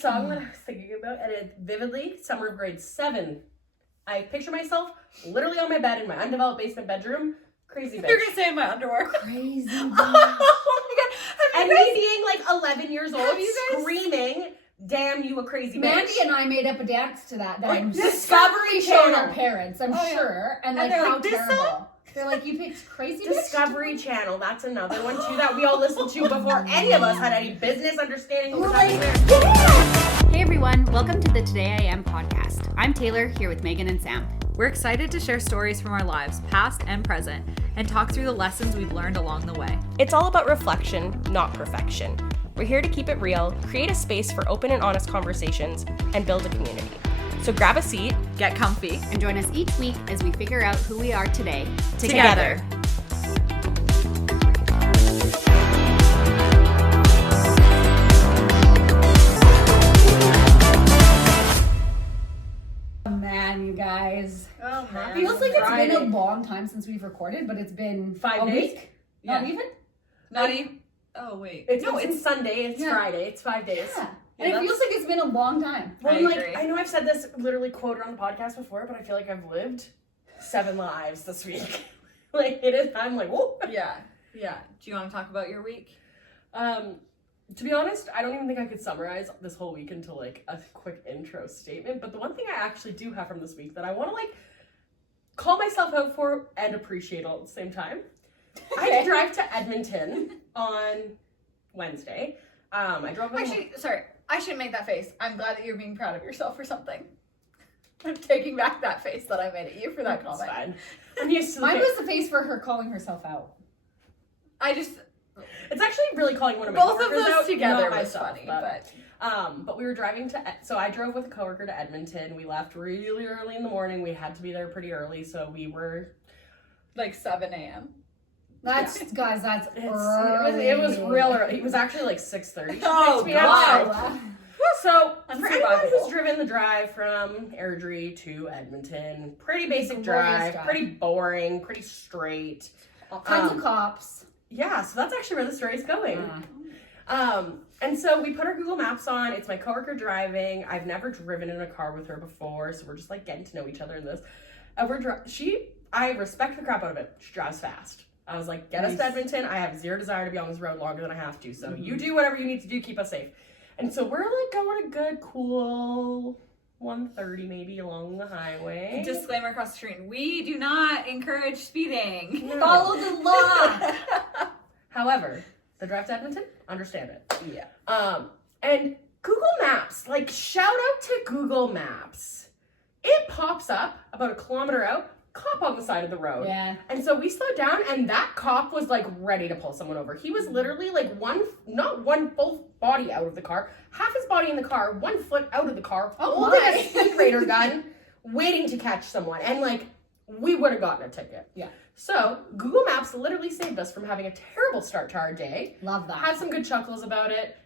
song that I was thinking about, and it's vividly summer of grade 7. I picture myself literally on my bed in my undeveloped basement bedroom. Crazy bitch. You're gonna say in my underwear. Crazy bitch. Oh my god. And me being like 11 years old, you guys- screaming, damn you a crazy bitch. Mandy and I made up a dance to that. Like, Discovery Discovery showed Channel. our parents, I'm sure. And like, they're how like, this terrible. song? They're like, you picked crazy Discovery Channel, that's another one too that we all listened to before any of us had any business understanding what was happening there. Hey everyone, welcome to the Today I Am podcast. I'm Taylor, here with Megan and Sam. We're excited to share stories from our lives, past and present, and talk through the lessons we've learned along the way. It's all about reflection, not perfection. We're here to keep it real, create a space for open and honest conversations, and build a community. So grab a seat, Get comfy. And join us each week as we figure out who we are today. Together. Man, you guys. Oh man. Feels like it's Friday. been a long time since we've recorded, but it's been 5 a days? week? Yeah. Not even? Not even. Oh wait. It's Sunday, it's Yeah. Friday, it's 5 days. Yeah. And it feels like it's been a long time. Well, I like, agree. I know I've said this literally quoted on the podcast before, but I feel like I've lived 7 lives this week. Like, it is, I'm like, whoa. Yeah. Yeah. Do you want to talk about your week? To be honest, I don't even think I could summarize this whole week into like a quick intro statement, but the one thing I actually do have from this week that I want to like call myself out for and appreciate all at the same time. I had to drive to Edmonton on Wednesday. I drove in Actually, sorry. I shouldn't make that face. I'm glad that you're being proud of yourself for something. I'm taking back that face that I made at you for that It's comment. fine. I'm used to the Mine face. was the face for her calling herself out. It's actually really calling one of my Both of coworkers those out, together not was myself, funny, but but we were driving so I drove with a coworker to Edmonton. We left really early in the morning. We had to be there pretty early, so we were. like 7 a.m. Guys, that's It early. was real early. It was actually like 6:30. Oh, God. So for anyone Unsurvivable. who's driven the drive from Airdrie to Edmonton, pretty basic Glorious drive, pretty boring, pretty straight. Tons of cops. Yeah, so that's actually where the story's going. And so we put our Google Maps on. It's my coworker driving. I've never driven in a car with her before, so we're just like getting to know each other in this. I respect the crap out of it. She drives fast. I was like, get us to Edmonton. I have zero desire to be on this road longer than I have to. So you do whatever you need to do, keep us safe. And so we're like going a good, cool 130 maybe along the highway. Disclaimer across the street. We do not encourage speeding. No. Follow the law. However, the drive to Edmonton, understand it. Yeah. And Google Maps, like shout out to Google Maps. It pops up about a kilometer out, cop on the side of the road. Yeah. And so we slowed down and that cop was like ready to pull someone over. He was literally like not one full body out of the car, half his body in the car, 1 foot out of the car, holding my. a speed radar gun, waiting to catch someone. And like, we would have gotten a ticket. Yeah. So Google Maps literally saved us from having a terrible start to our day. Love that. Had some good chuckles about it,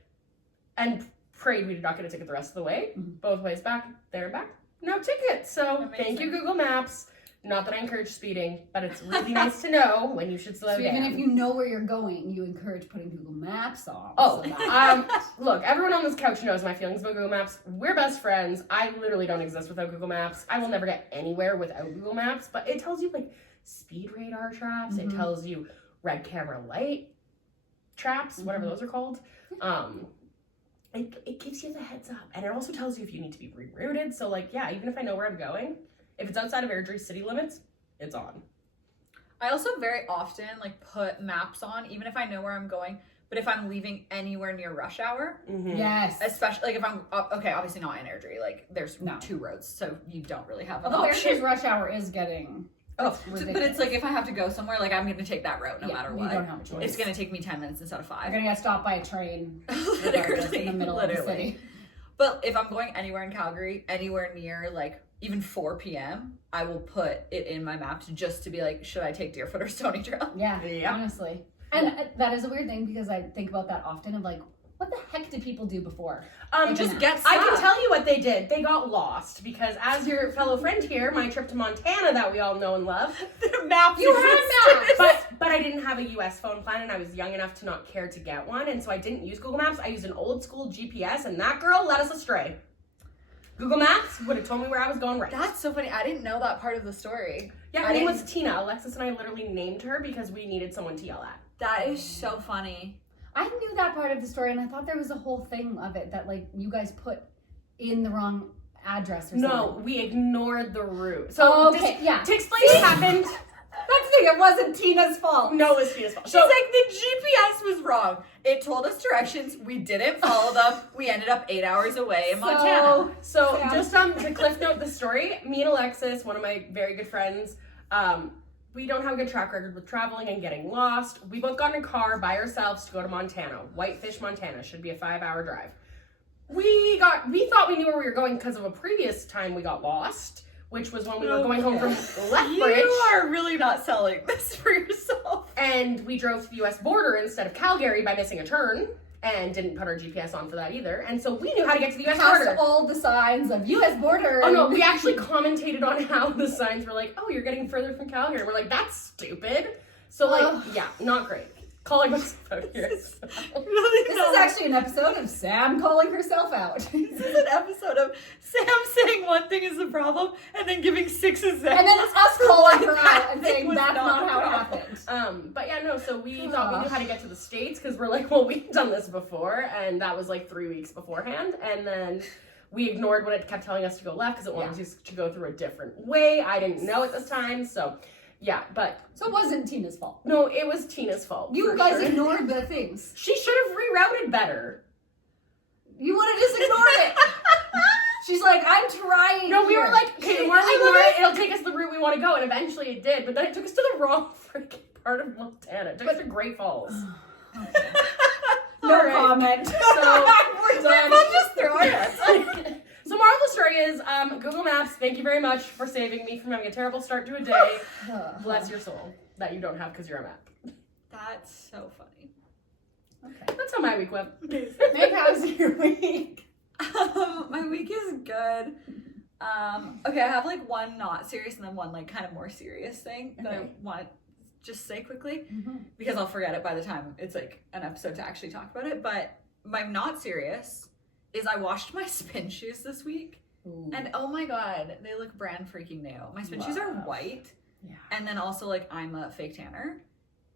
and prayed we did not get a ticket the rest of the way. Both ways back, there and back, no ticket. So thank you, Google Maps. Not that I encourage speeding, but it's really nice to know when you should slow So down. even if you know where you're going, you encourage putting Google Maps on. Oh, so that- look, everyone on this couch knows my feelings about Google Maps. We're best friends. I literally don't exist without Google Maps. I will never get anywhere without Google Maps, but it tells you like speed radar traps. It tells you red camera light traps, whatever those are called. It gives you the heads up, and it also tells you if you need to be rerouted. So like, yeah, even if I know where I'm going, if it's outside of Airdrie city limits, it's on. I also very often like put maps on, even if I know where I'm going. But if I'm leaving anywhere near rush hour, yes. especially like if I'm okay, obviously not in Airdrie. Like there's 2 roads, so you don't really have an Although option. Airdrie's rush hour is getting But ridiculous. it's like if I have to go somewhere, like I'm gonna take that route no matter what. You don't have a choice. It's gonna take me 10 minutes instead of 5. You're gonna get stopped by a train regardless in the middle of the city. But if I'm going anywhere in Calgary, anywhere near like even 4 p.m., I will put it in my maps just to be like, should I take Deerfoot or Stony Trail? Yeah, Yeah. honestly. And that is a weird thing because I think about that often of like, What the heck did people do before? Just get stuck. I can tell you what they did. They got lost because, as your fellow friend here, my trip to Montana that we all know and love, maps. You had maps. but I didn't have a U.S. phone plan, and I was young enough to not care to get one, and so I didn't use Google Maps. I used an old school GPS, and that girl led us astray. Google Maps would have told me where I was going right. That's so funny. I didn't know that part of the story. Yeah, her name was Tina. Alexis and I literally named her because we needed someone to yell at. That is so funny. I knew that part of the story, and I thought there was a whole thing of it that, like, you guys put in the wrong address or something. No, we ignored the route. So, to explain what happened... That's the thing, it wasn't Tina's fault. No, it was Tina's fault. She's like, the GPS was wrong. It told us directions. We didn't follow them. We ended up 8 hours away in Montana. So just to cliff note the story, me and Alexis, one of my very good friends, we don't have a good track record with traveling and getting lost. We both got in a car by ourselves to go to Montana. Whitefish, Montana. Should be a 5-hour drive. We thought we knew where we were going because of a previous time we got lost, which was when we were going home from Lethbridge. You are really not selling this for yourself. And we drove to the U.S. border instead of Calgary by missing a turn, and didn't put our GPS on for that either. And so we knew how to get to the U.S. border. Past all the signs of U.S. border. Oh no, we actually commentated on how the signs were like, oh, you're getting further from Calgary. And we're like, that's stupid. So not great. Calling myself out here. This is actually an episode of Sam calling herself out. This is an episode of Sam saying one thing is the problem and then giving 6 examples. And then us calling her out and saying that's not how it happened. But yeah, no, so we thought we knew how to get to the States because we're like, well, we've done this before, and that was like 3 weeks beforehand, and then we ignored when it kept telling us to go left because it wanted us to go through a different way. I didn't know at this time, so yeah, but... So it wasn't Tina's fault. No, it was Tina's fault. You guys ignored the things. She should have rerouted better. You would have just ignored it. She's like, I'm trying. No, we were like, okay, the more we ignore it, it'll take us the route we want to go, and eventually it did, but then it took us to the wrong freaking part of Montana. It took us to Great Falls. No comment. So, we're done. We'll just throw it. So moral of the story is, Google Maps, thank you very much for saving me from having a terrible start to a day. Bless your soul that you don't have because you're a map. That's so funny. Okay. That's how my week went. Meg, how's your week? My week is good. Okay, I have like one not serious and then one like kind of more serious thing that I want to just say quickly because I'll forget it by the time it's like an episode to actually talk about it. But my not serious is I washed my spin shoes this week. Ooh. And oh my god, they look brand freaking new. My spin shoes are white. Yeah. And then also like I'm a fake tanner.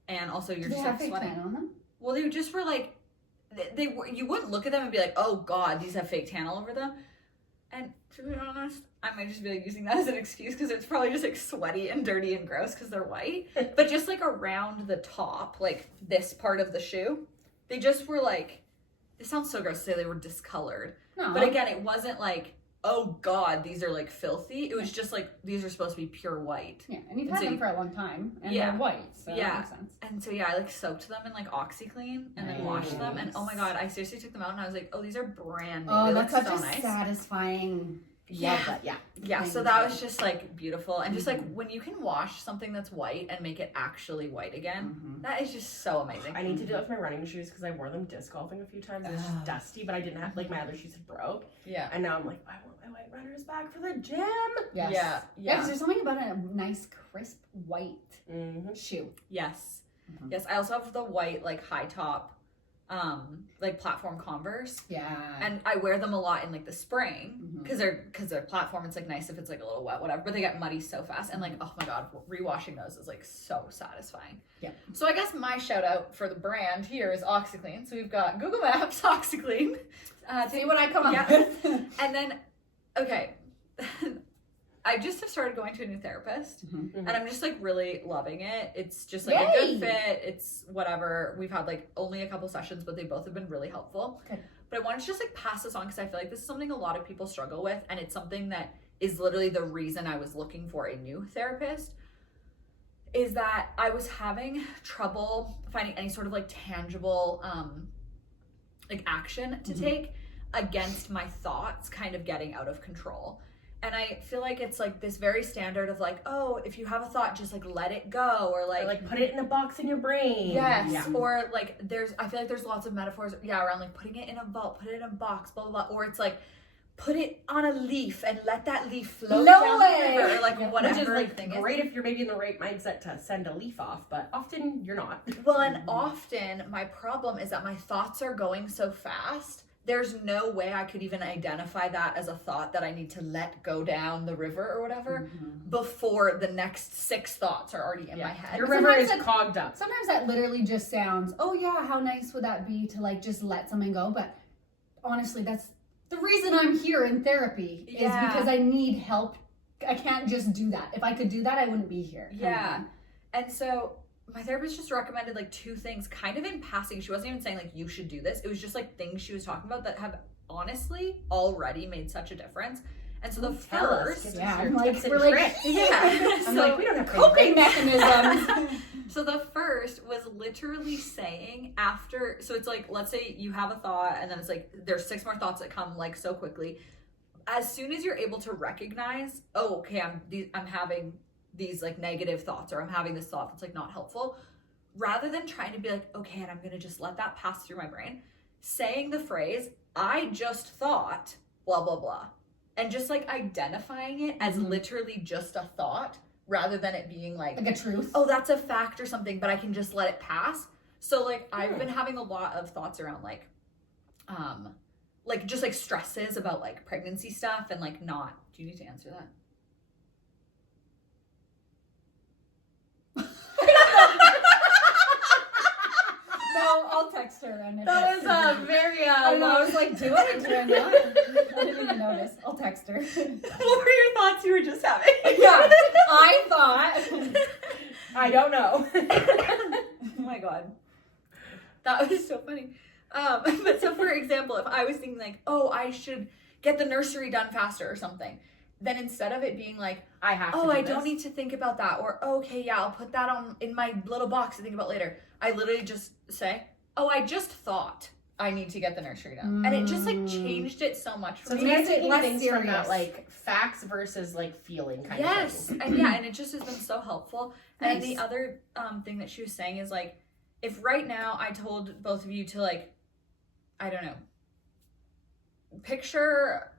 And also you're just like sweating on them. Well, they just were like they were, you wouldn't look at them and be like, oh god, these have fake tan all over them. And to be honest, I might just be like using that as an excuse because it's probably just like sweaty and dirty and gross because they're white. But just like around the top, like this part of the shoe, they just were like, it sounds so gross to say they were discolored. No. But again, it wasn't like, oh god, these are like filthy. It was just like, these are supposed to be pure white. Yeah, and you've had them for a long time, and they're white, so that makes sense. And so I like soaked them in like OxyClean and then washed them, and oh my god, I seriously took them out and I was like, oh, these are brand new. Oh, they that's such so a nice. satisfying... Yeah, so that was just like beautiful, and just like when you can wash something that's white and make it actually white again, that is just so amazing. I need to do that with my running shoes because I wore them disc golfing a few times and it's just dusty, but I didn't have, like, my other shoes had broke. Yeah. And now I'm like, I want my white runners back for the gym. Yes. Yeah. Yes, there's something about a nice crisp white shoe. Yes. Yes, I also have the white like high top like platform Converse. Yeah. And I wear them a lot in like the spring because they're platform. It's like nice if it's like a little wet, whatever, but they get muddy so fast. And like, oh my god, rewashing those is like so satisfying. Yeah. So I guess my shout out for the brand here is OxyClean. So we've got Google Maps, OxyClean. See what I come up with. And then, okay. I just have started going to a new therapist and I'm just like really loving it. It's just like a good fit. It's whatever. We've had like only a couple sessions, but they both have been really helpful. Okay. But I wanted to just like pass this on because I feel like this is something a lot of people struggle with, and it's something that is literally the reason I was looking for a new therapist, is that I was having trouble finding any sort of like tangible like action to take against my thoughts kind of getting out of control. And I feel like it's like this very standard of like, oh, if you have a thought, just like let it go, or like put it in a box in your brain. yes, Yeah. or like I feel like there's lots of metaphors, around like putting it in a vault, put it in a box, blah blah blah, or it's like put it on a leaf and let that leaf float down the river, or like whatever. Which is like thing great if you're maybe in the right mindset to send a leaf off, but often you're not. Well, and often my problem is that my thoughts are going so fast. There's no way I could even identify that as a thought that I need to let go down the river or whatever before the next 6 thoughts are already in my head. Your river is Sometimes clogged up. Sometimes that literally just sounds, oh yeah, how nice would that be to like just let something go? But honestly, that's the reason I'm here in therapy is because I need help. I can't just do that. If I could do that, I wouldn't be here. Yeah. And so my therapist just recommended like 2 things kind of in passing. She wasn't even saying like you should do this. It was just like things she was talking about that have honestly already made such a difference. And so the first, I'm like, we're like, I'm like, we don't have coping mechanisms. So the first was literally saying after, so it's like, let's say you have a thought and then it's like, there's 6 more thoughts that come like so quickly. As soon as you're able to recognize, oh, okay, I'm having these like negative thoughts, or I'm having this thought that's like not helpful, rather than trying to be like, okay, and I'm going to just let that pass through my brain, saying the phrase, I just thought, blah, blah, blah. And just like identifying it as literally just a thought rather than it being like a truth. Oh, that's a fact or something, but I can just let it pass. So like I've been having a lot of thoughts around like just like stresses about like pregnancy stuff and like not. Do you need to answer that? No, I'll text her. And That was very I don't know. I was like, do I or do I not? I didn't even notice. I'll text her. What were your thoughts you were just having? Yeah, I thought. I don't know. Oh my god, that was so funny. But so for example, if I was thinking like, oh, I should get the nursery done faster or something, then instead of it being like, I have to. I don't need to think about that, or okay, yeah, I'll put that on in my little box to think about later, I literally just say, oh, I just thought I need to get the nursery done, and it just like changed it so much for So me. it's makes it taking less things from serious. that like facts versus like feeling kind of Yes, thing. and it just has been so helpful. And Nice. the other thing that she was saying is like, if right now I told both of you to like, I don't know, picture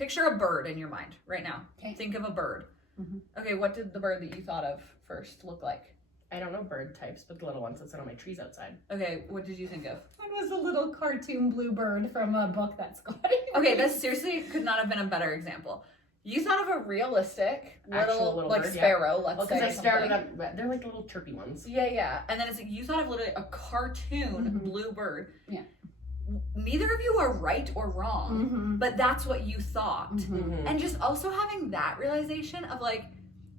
a bird in your mind right now. Okay. Think of a bird. Mhm. Okay, what did the bird that you thought of first look like? I don't know bird types, but the little ones that sit on my trees outside. Okay, what did you think of? It was a little cartoon blue bird from a book that Scotty. Okay, that seriously could not have been a better example. You thought of a realistic Actual little like bird, yeah. sparrow, let's Well, say. because I or started something. up, they're like little chirpy ones. Yeah. And then it's like, you thought of literally a cartoon blue bird. Yeah. Neither of you are right or wrong, but that's what you thought. Mm-hmm. And just also having that realization of like,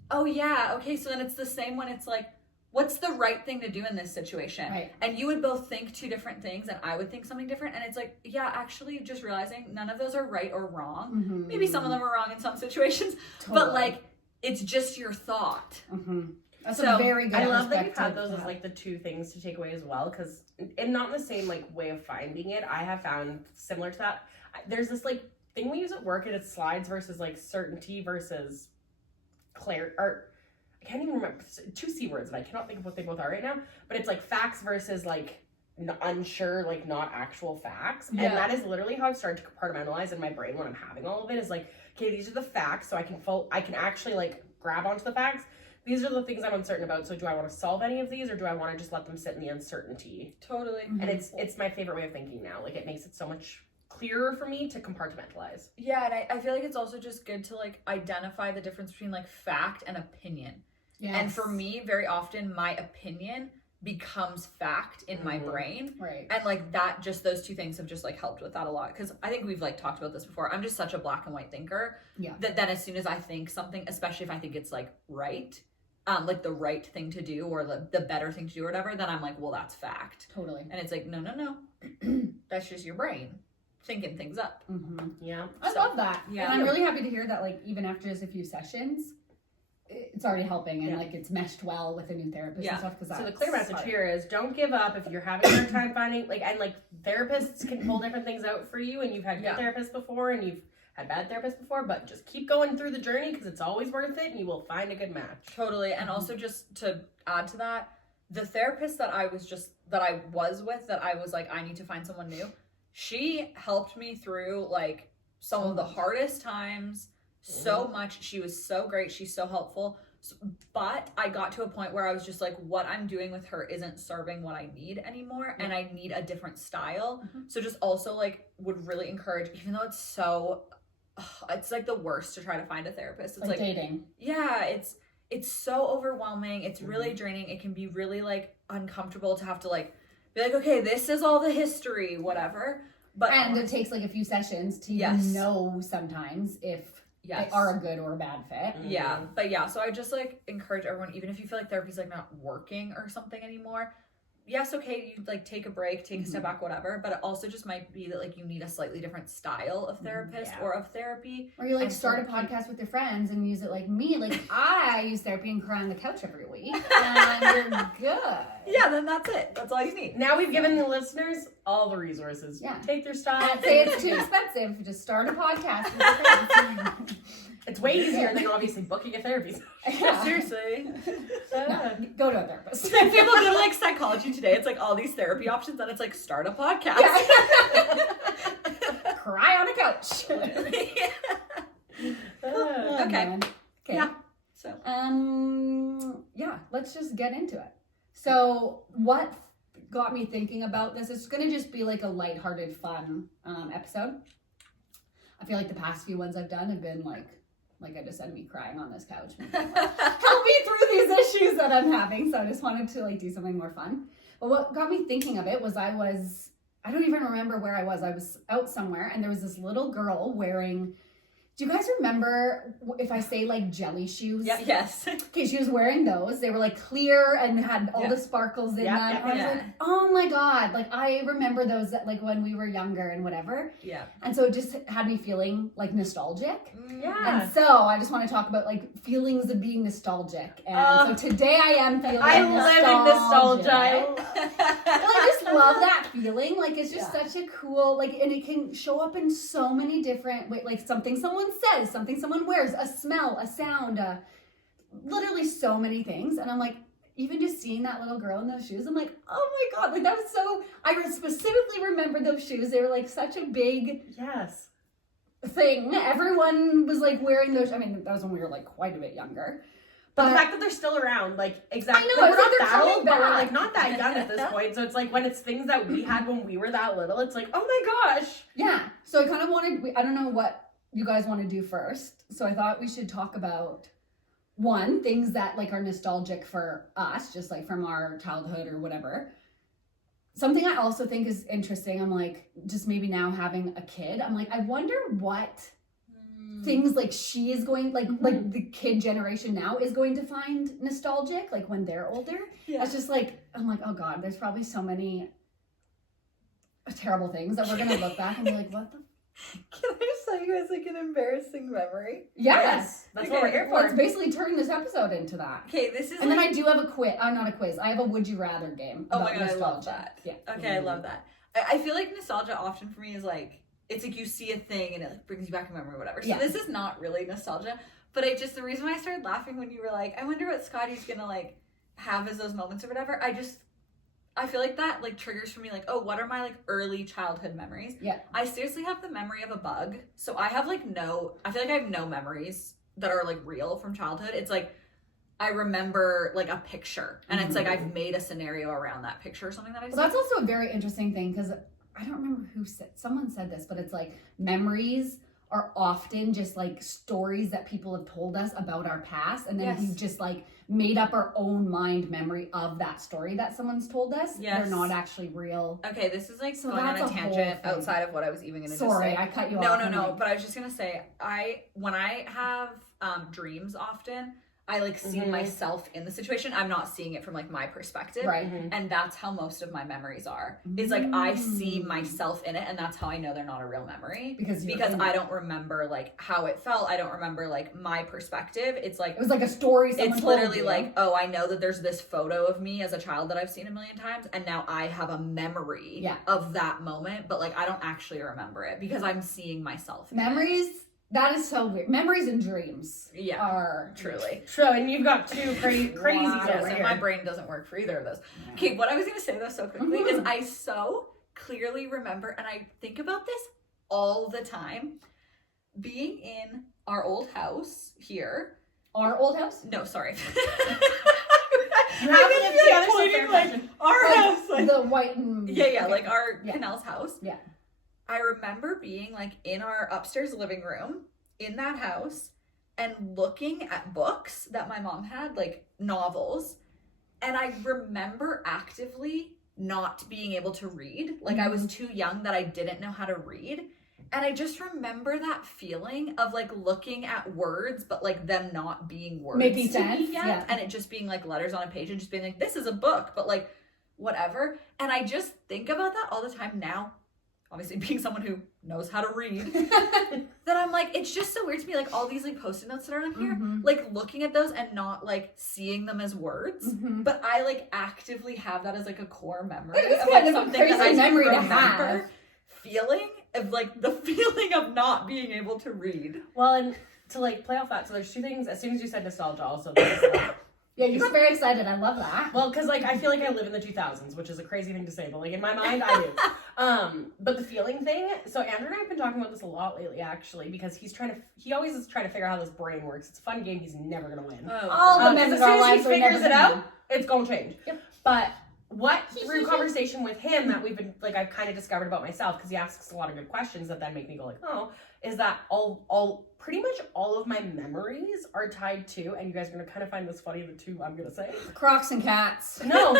oh yeah, okay, so then it's the same when it's like, what's the right thing to do in this situation? Right. And you would both think 2 different things and I would think something different. And it's like, yeah, actually just realizing none of those are right or wrong. Maybe some of them are wrong in some situations, but like, it's just your thought. That's So, a very good I love that you've perspective had those to as have. like the 2 things to take away as well, because and not in the same like way of finding it. I have found similar to that. There's this like thing we use at work, and it's slides versus like certainty versus or I can't even remember 2 C words, and I cannot think of what they both are right now. But it's like facts versus like unsure, like not actual facts, and that is literally how I've started to compartmentalize in my brain when I'm having all of it. Is like, okay, these are the facts, so I can actually like grab onto the facts. These are the things I'm uncertain about. So do I want to solve any of these, or do I want to just let them sit in the uncertainty? Totally. And it's my favorite way of thinking now. Like it makes it so much clearer for me to compartmentalize. Yeah, and I feel like it's also just good to like identify the difference between like fact and opinion. Yes. And for me, very often my opinion becomes fact in my brain. Right. And like that, just those 2 things have just like helped with that a lot. Because I think we've like talked about this before. I'm just such a black and white thinker. Yeah. That then as soon as I think something, especially if I think it's like right, like the right thing to do or the better thing to do or whatever, then I'm like, well, that's fact. Totally. And it's like, no. That's just your brain thinking things up. Yeah. I love that. Yeah. And I'm really happy to hear that, like, even after just a few sessions, it's already helping and like it's meshed well with a new therapist and stuff. So the clear message here is don't give up if you're having a hard time finding therapists can pull different things out for you, and you've had good therapists before and you've had bad therapists before, but just keep going through the journey because it's always worth it and you will find a good match. Totally. And also just to add to that, the therapist that I was with, that I was like, I need to find someone new, she helped me through like some of the hardest times so much. She was so great. She's so helpful. But I got to a point where I was just like, what I'm doing with her isn't serving what I need anymore. And I need a different style. So just also like would really encourage, even though it's so, it's like the worst to try to find a therapist. It's like dating. Yeah, it's so overwhelming. It's really draining. It can be really like uncomfortable to have to like be like, okay, this is all the history, whatever. And it takes like a few sessions to even know sometimes if they are a good or a bad fit. Yeah. But yeah, so I just like encourage everyone, even if you feel like therapy's like not working or something anymore, yes, okay, you like take a break, take a step back, whatever, but it also just might be that like you need a slightly different style of therapist or of therapy. Or you like start a podcast with your friends and use it like me. Like I use therapy and cry on the couch every week and you're good. Yeah, then that's it. That's all you need. Now we've given the listeners all the resources. Yeah. Take their style. I'd say it's too expensive. Just start a podcast with your friends. It's way easier than obviously booking a therapy. Yeah. Seriously. No, go to a therapist. People go to like Psychology Today. It's like all these therapy options, and it's like start a podcast. Yeah. Cry on a couch. Okay. Yeah. So. Yeah. Let's just get into it. So, what got me thinking about this? It's going to just be like a lighthearted, fun episode. I feel like the past few ones I've done have been like I just said, me crying on this couch. Help me through these issues that I'm having. So I just wanted to like do something more fun. But what got me thinking of it was I don't even remember where I was. I was out somewhere and there was this little girl wearing, do you guys remember if I say like jelly shoes? Yeah. Yes. Okay, she was wearing those. They were like clear and had all the sparkles in them. And I was like, oh my God. Like I remember those that, like when we were younger and whatever. Yeah. And so it just had me feeling like nostalgic. Yeah. And so I just want to talk about like feelings of being nostalgic. And so today I am feeling nostalgic. I live in nostalgia. And I just love that feeling. Like it's just such a cool, like, and it can show up in so many different ways. Like something someone says, something someone wears, a smell, a sound, literally so many things. And I'm like, even just seeing that little girl in those shoes, I'm like, oh my God, like that was so, I specifically remember those shoes. They were like such a big thing. Everyone was like wearing those. I mean, that was when we were like quite a bit younger. But the fact that they're still around, like, exactly. I know, like, we're not they're that coming old, but we're back. like not that young at this point. So it's like when it's things that we had when we were that little, it's like, oh my gosh. Yeah. So I kind of wanted, I don't know what you guys want to do first. So I thought we should talk about one, things that like are nostalgic for us, just like from our childhood or whatever. Something I also think is interesting, I'm like, just maybe now having a kid, I'm like, I wonder what things like she is going, like the kid generation now is going to find nostalgic, like when they're older. Yeah. It's just like, I'm like, oh God, there's probably so many terrible things that we're going to look back and be like, what the Can I just tell you guys like an embarrassing memory? Yes. That's what we're here for. Let's basically turn this episode into that. Okay, this is and then I do have a quiz. Not a quiz. I have a would you rather game. Oh my God, I love that. Yeah. Okay, I love that. I feel like nostalgia often for me is like, it's like you see a thing and it like brings you back a memory or whatever. So this is not really nostalgia. But the reason why I started laughing when you were like, I wonder what Scotty's gonna like have as those moments or whatever. I feel like that like triggers for me like, oh, what are my like early childhood memories? Yeah. I seriously have the memory of a bug. So I have like I feel like I have no memories that are like real from childhood. It's like I remember like a picture and it's like I've made a scenario around that picture or something that I saw. Well, that's also a very interesting thing because I don't remember someone said this, but it's like memories are often just like stories that people have told us about our past, and then we just like made up our own mind memory of that story that someo's told us. Yes. They're not actually real. Okay, this is like So going on that's a a tangent whole thing. outside of what I was even going to Sorry, just say. I cut you off. No, but I was just going to say, when I have dreams often, I like see myself in the situation. I'm not seeing it from like my perspective. Right. And that's how most of my memories are. It's like I see myself in it, and that's how I know they're not a real memory. Because I don't remember like how it felt. I don't remember like my perspective. It's like it was like a story someone it's literally told you. like, oh, I know that there's this photo of me as a child that I've seen a million times, and now I have a memory of that moment, but like I don't actually remember it because I'm seeing myself in memories. That is so weird. Memories and dreams are truly true, and you've got two crazies yes, over and here. my brain doesn't work for either of those. Okay, what I was going to say though so quickly is I so clearly remember, and I think about this all the time, being in our old house here. Our old house? No, sorry. You have to get the other pointing, like our house, like the white and like our Canal's house. Yeah. I remember being like in our upstairs living room in that house and looking at books that my mom had, like novels, and I remember actively not being able to read. Like I was too young that I didn't know how to read. And I just remember that feeling of like looking at words, but like them not being words making to sense. me yet, and it just being like letters on a page and just being like, this is a book, but like whatever. And I just think about that all the time now. Obviously being someone who knows how to read, that I'm like, it's just so weird to me, like all these like post-it notes that are on here, like looking at those and not like seeing them as words, but I like actively have that as like a core memory It is of kind like of a something crazy that I memory to remember have. feeling of like the feeling of not being able to read. Well, and to like play off that, so there's two things. As soon as you said nostalgia, also Yeah, you're very excited. I love that. well, because like I feel like I live in the 2000s, which is a crazy thing to say, but like in my mind I do. But the feeling thing. So Andrew and I have been talking about this a lot lately, actually, because he always is trying to figure out how this brain works. It's a fun game. He's never gonna win. All the 'cause men as in our soon as lives he are figures never it gonna out, it's gonna change. Yep. But what through conversation with him that we've been like I've kind of discovered about myself, because he asks a lot of good questions that then make me go like, oh, is that all pretty much all of my memories are tied to, and you guys are gonna kind of find this funny, the two I'm gonna say. Crocs and cats. No,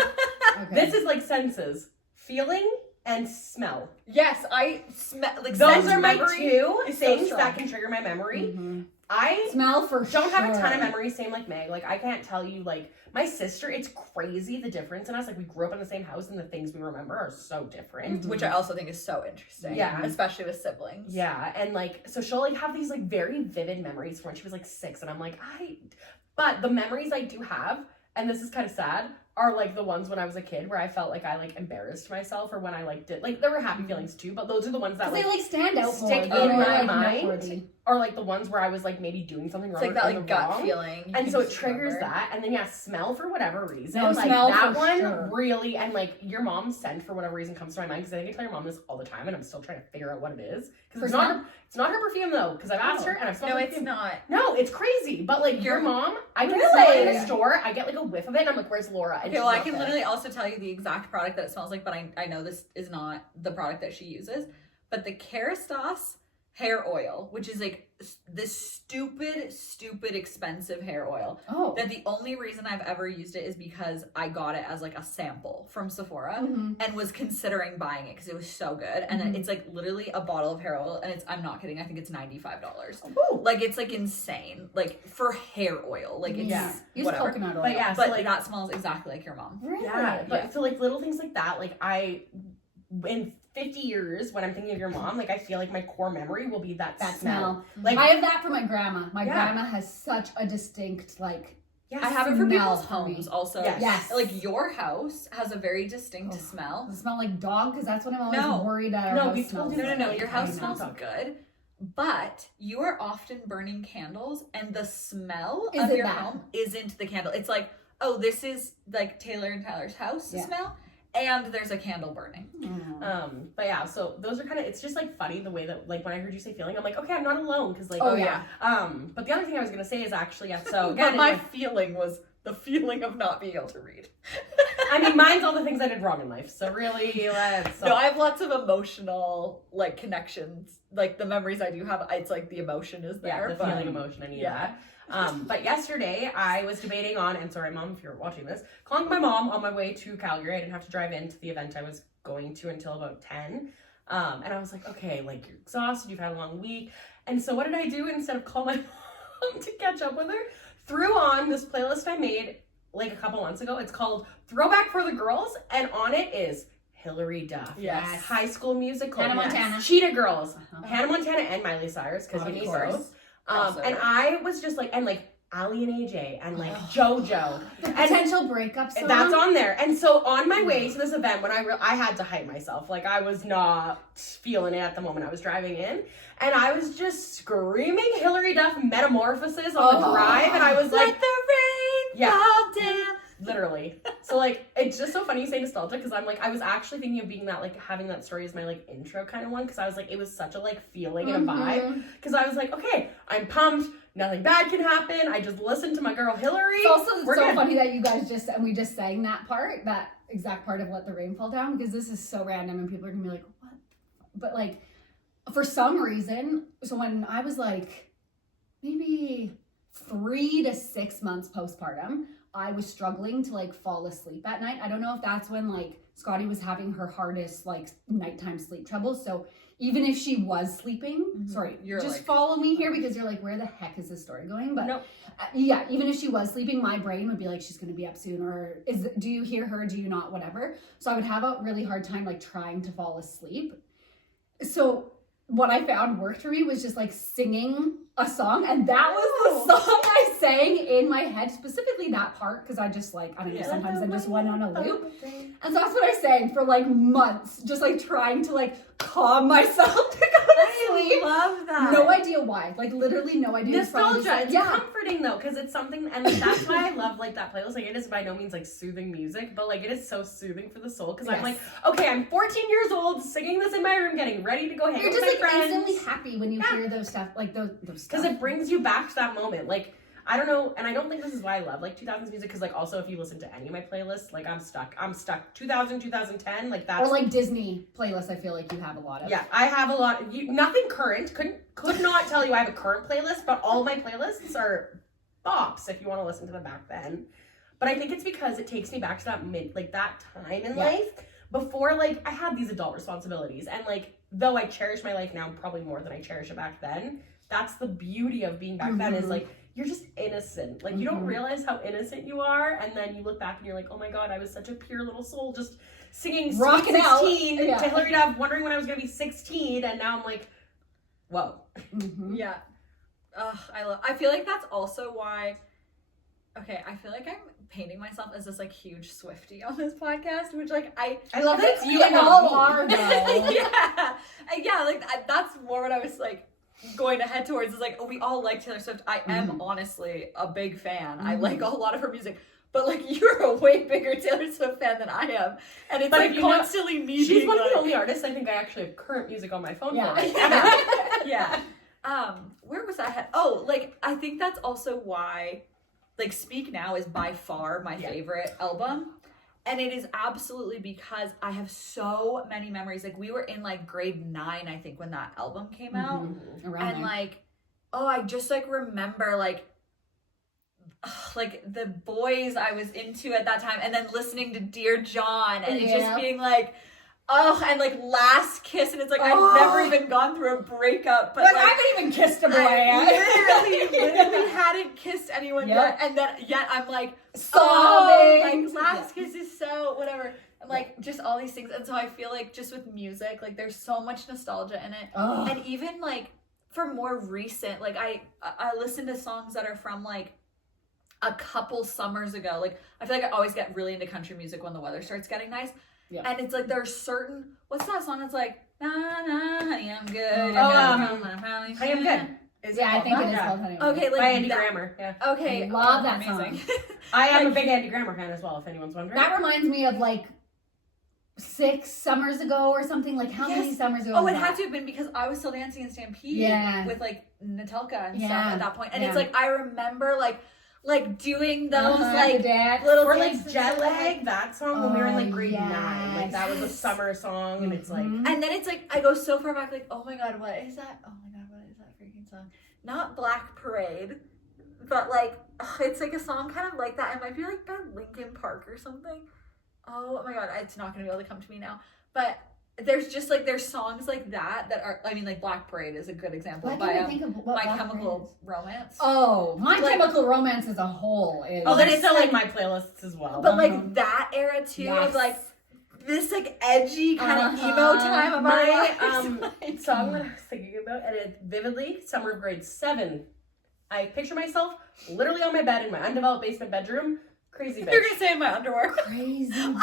Okay. this is like senses, feeling and smell. Yes, I smell like Those sense are my memory two is so things strong. that can trigger my memory. Mhm. I Smell for don't have a ton of sure. memories, same like Meg. Like I can't tell you, like my sister, it's crazy the difference in us. Like we grew up in the same house and the things we remember are so different. Which I also think is so interesting. Yeah. Especially with siblings. Yeah, and like so she'll like have these like very vivid memories from when she was like 6, and I'm like, but the memories I do have, and this is kind of sad, are like the ones when I was a kid where I felt like I like embarrassed myself, or when I like did like there were happy feelings too, but those are the ones that Because they like stand out stick more. in They're, my like, mind. noteworthy. Or like the ones where I was like maybe doing something wrong. It's like that or like gut wrong. feeling. you And can so it just triggers remember. that, and then smell for whatever reason. No, like smell that for one sure. really, and like your mom's scent for whatever reason comes to my mind, because I think I tell your mom this all the time, and I'm still trying to figure out what it is. Because For it's not her perfume though, because I've asked No. her and I've smelled No, her it's perfume. not. No, it's crazy. But like your mom, I can Really? smell it in a store. I get like a whiff of it, and I'm like, "Where's Laura?" And Okay, she's well, I not can there. literally also tell you the exact product that it smells like, but I know this is not the product that she uses. But the Kerastase hair oil, which is like this stupid expensive hair oil, Oh. that the only reason I've ever used it is because I got it as like a sample from Sephora Mhm. and was considering buying it because it was so good. And Mhm. it's like literally a bottle of hair oil, and I'm not kidding, I think it's $95. Ooh. Like it's like insane, like for hair oil, like it's Yeah. Use whatever. coconut oil. But yeah, But so like that smells exactly like your mom. Really? yeah, but Yeah. so like little things like that, like in 50 years when I'm thinking of your mom, like I feel like my core memory will be that smell. Like I have that from my grandma. My Yeah. grandma has such a distinct like. yes, I have it for Smell people's for me. homes also. Yes. Yes. Like your house has a very distinct Oh. smell. Does it smell like dog? Because that's what I'm always No. worried that our No, house we told smells you No, like. no, no. Your house I smells know. good, but you are often burning candles, and the smell of Isn't your that? home isn't the candle. It's like, oh, this is like Taylor and Tyler's house Yeah. smell, and there's a candle burning. Mm. But yeah, so those are kind of, it's just like funny the way that like when I heard you say feeling, I'm like, okay, I'm not alone, because like Oh, yeah. But the other thing I was gonna say is actually, yeah, so But again, my feeling was the feeling of not being able to read. I mean, mine's all the things I did wrong in life, so really let's No, I have lots of emotional like connections. Like the memories I do have, it's like the emotion is there. yeah, the but feeling emotion, I need yeah. that. But yesterday I was debating on, and sorry mom if you're watching this, calling my mom on my way to Calgary. I didn't have to drive into the event I was going to until about 10. And I was like, okay, like you're exhausted, you've had a long week. And so what did I do? Instead of call my mom to catch up with her, threw on this playlist I made like a couple months ago. It's called Throwback for the Girls, and on it is Hilary Duff. Yes. High School Musical. Hannah Montana. Cheetah Girls. Uh-huh. Hannah Montana and Miley Cyrus, because you need both. Crossover. And I was just like, and like Ali and AJ and like JoJo. The And potential breakup song. that's on there. And so on my way to this event, when I had to hype myself, like I was not feeling it at the moment I was driving in, and I was just screaming Hilary Duff Metamorphosis on the drive, and I was like, Let the rain Yeah. fall down. literally. So like, it's just so funny you say nostalgia, because I'm like, I was actually thinking of being that, like having that story as my like intro kind of one, because I was like, it was such a like feeling and a vibe, because I was like, okay, I'm pumped. Nothing bad can happen. I just listened to my girl Hilary. It's also We're so good. funny that you guys we just sang that part, that exact part of Let the Rain Fall Down, because this is so random and people are gonna be like, what? But like, for some reason, so when I was like maybe 3 to 6 months postpartum, I was struggling to like fall asleep at night. I don't know if that's when like Scotty was having her hardest like nighttime sleep trouble. So even if she was sleeping, sorry, You're just like, follow me here, because you're like, where the heck is this story going? But Nope. yeah, even if she was sleeping, my brain would be like, she's going to be up soon, or do you hear her? Do you not? Whatever. So I would have a really hard time like trying to fall asleep. So what I found worked for me was just like singing a song, and that was the song I sang in my head, specifically that part, because I just like, I don't know, sometimes I just went on a loop. And so that's what I sang for like months, just like trying to like calm myself to go to sleep. I love that. No idea why. Like literally no idea. Nostalgia. It's Yeah. comforting though, because it's something, and that's why I love like that playlist. Like, it is by no means like soothing music, but like it is so soothing for the soul. Because I'm like, okay, I'm 14 years old, singing this in my room, getting ready to go hang You're with just my like friends. instantly happy when you hear those stuff, like those Because it brings you back to that moment. Like, I don't know, and I don't think this is why I love like 2000s music, because like also if you listen to any of my playlists, like I'm stuck 2000, 2010, like that's, or like Disney playlists. I feel like you have a lot of. yeah, I have a lot. Nothing current. Could not tell you I have a current playlist, but all my playlists are bops if you want to listen to them back then. But I think it's because it takes me back to that that time in life before like I had these adult responsibilities, and like though I cherish my life now probably more than I cherish it back then. That's the beauty of being back then, is like you're just innocent. Like you don't realize how innocent you are, and then you look back and you're like, oh my god, I was such a pure little soul, just singing Rocking Sweet out. 16 Yeah. to Hilary Duff, wondering when I was gonna be 16, and now I'm like, whoa. Mhm. Yeah. I feel like that's also why, okay, I feel like I'm painting myself as this like huge Swiftie on this podcast, which like I love that it's you We and not all me. are though. yeah, like that's more what I was like going to head towards, is like, oh, we all like Taylor Swift. I am honestly a big fan. I like a lot of her music. But like, you're a way bigger Taylor Swift fan than I am, and it's But like if you know- constantly me. She's being one of like, the only artists I think I actually have current music on my phone Yeah. for. yeah. Where was that? Oh, like I think that's also why, like, Speak Now is by far my favorite album. And it is absolutely because I have so many memories. Like, we were in like grade 9, I think, when that album came out. Around And there. like, oh, I just like remember like the boys I was into at that time, and then listening to Dear John, and it just being like, oh, and like Last Kiss, and it's like I've never even gone through a breakup, but Like, like, I haven't even kissed a boy I yet. literally hadn't kissed anyone Yep. yet, and then yet I'm like Sobbing. oh, like Last Kiss is so whatever, and like just all these things, and so I feel like just with music, like there's so much nostalgia in it, Oh. and even like for more recent, like I listen to songs that are from like a couple summers ago. Like I feel like I always get really into country music when the weather starts getting nice. Yeah. And it's like there's certain, what's that song that's like, na na honey I'm good. I Am Good. Is Yeah, I think it is Yeah. called Honey. Okay, like By Andy that, Grammer. Yeah. okay, I love that amazing. I am a big Andy Grammer fan as well, if anyone's wondering. That reminds me of like 6 summers ago or something. Like how many Yes. summers ago? Oh, was it that? had to have been because I was still dancing in Stampede with like Natalka and stuff Yeah. at that point. And Yeah. it's like I remember like doing those The like dance. little Or like dances Jet and, Lag, that song when we were in like grade yes. 9. Like that was a summer song, and it's like, Mhm. And then it's like I go so far back, like, oh my god, what is that? Oh my god, what is that freaking song? Not Black Parade, but like it's like a song kind of like that. It might be like by Linkin Park or something. Oh my god, it's not gonna be able to come to me now. But there's just like there's songs like that are, I mean, like Black Parade is a good example Why by can't I think of what My Black Chemical Parade is? Romance. Oh, My Like- Chemical Romance as a whole is. Oh, then they're it's still like- like my playlists as well. But like that era too Yes. of like this like edgy kind of emo Uh-huh. time of my our lives. song that I was thinking about, and it's vividly summer of grade 7. I picture myself literally on my bed in my undeveloped basement bedroom, crazy bitch. You're gonna say in my underwear. Crazy. Oh my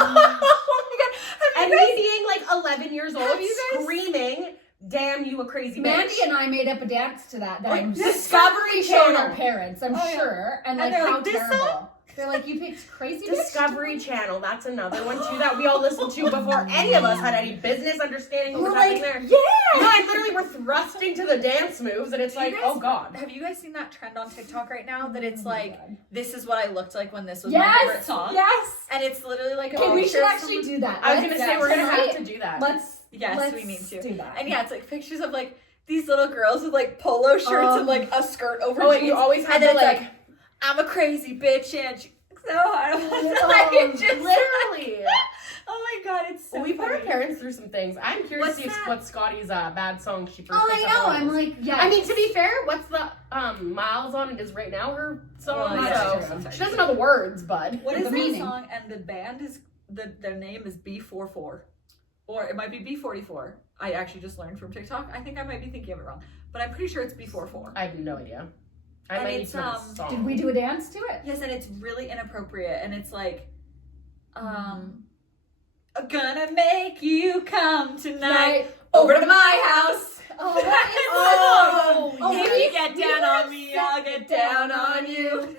god! And me being like 11 years old, Have you guys- screaming, "Damn you, a crazy bitch!" Mandy and I made up a dance to that. Wait, I'm Discovery showing Channel. our parents, I'm Oh, yeah. sure. And And like, they're how like, "This terrible. They're like, you picked crazy bitch?" Discovery Channel, that's another one too that we all listened to before any of us had any business understanding what We're was like, happening there. yeah! No, and literally we're thrusting to the dance moves, and it's Do you like, guys- oh god. Have you guys seen that trend on TikTok right now that it's Oh my like, God. this is what I looked like when this was Yes! my favorite song? Yes! And it's literally like, Okay, a we picture should of actually someone- do that. I was gonna say we're gonna have to tonight, do that. Yes, let's we need to. do that. And yeah, it's like pictures of like these little girls with like polo shirts and like a skirt over Oh, and jeans. you always and had the then it's like, like, I'm a crazy bitch and she so hard. Oh, Like, just, literally. oh my god, it's so Well, we put our funny. parents through some things. I'm curious What's to see that? what Scotty's bad song she first Oh, I picked know. up on I'm was. like, yeah. I mean, to be fair, what's the Miles on It Is Right Now her song? Well, yeah, so true. she doesn't know the words, but What is The that meaning. song? And the band is their name is B44, or it might be B44. I actually just learned from TikTok. I think I might be thinking of it wrong, but I'm pretty sure it's B44. I have no idea. I And might need it's, to know the song. Did we do a dance to it? Yes, and it's really inappropriate, and it's like, I'm gonna make you come tonight over to my house. Oh, that is Oh, oh, if we- you get we down were on me, I'll get down on you.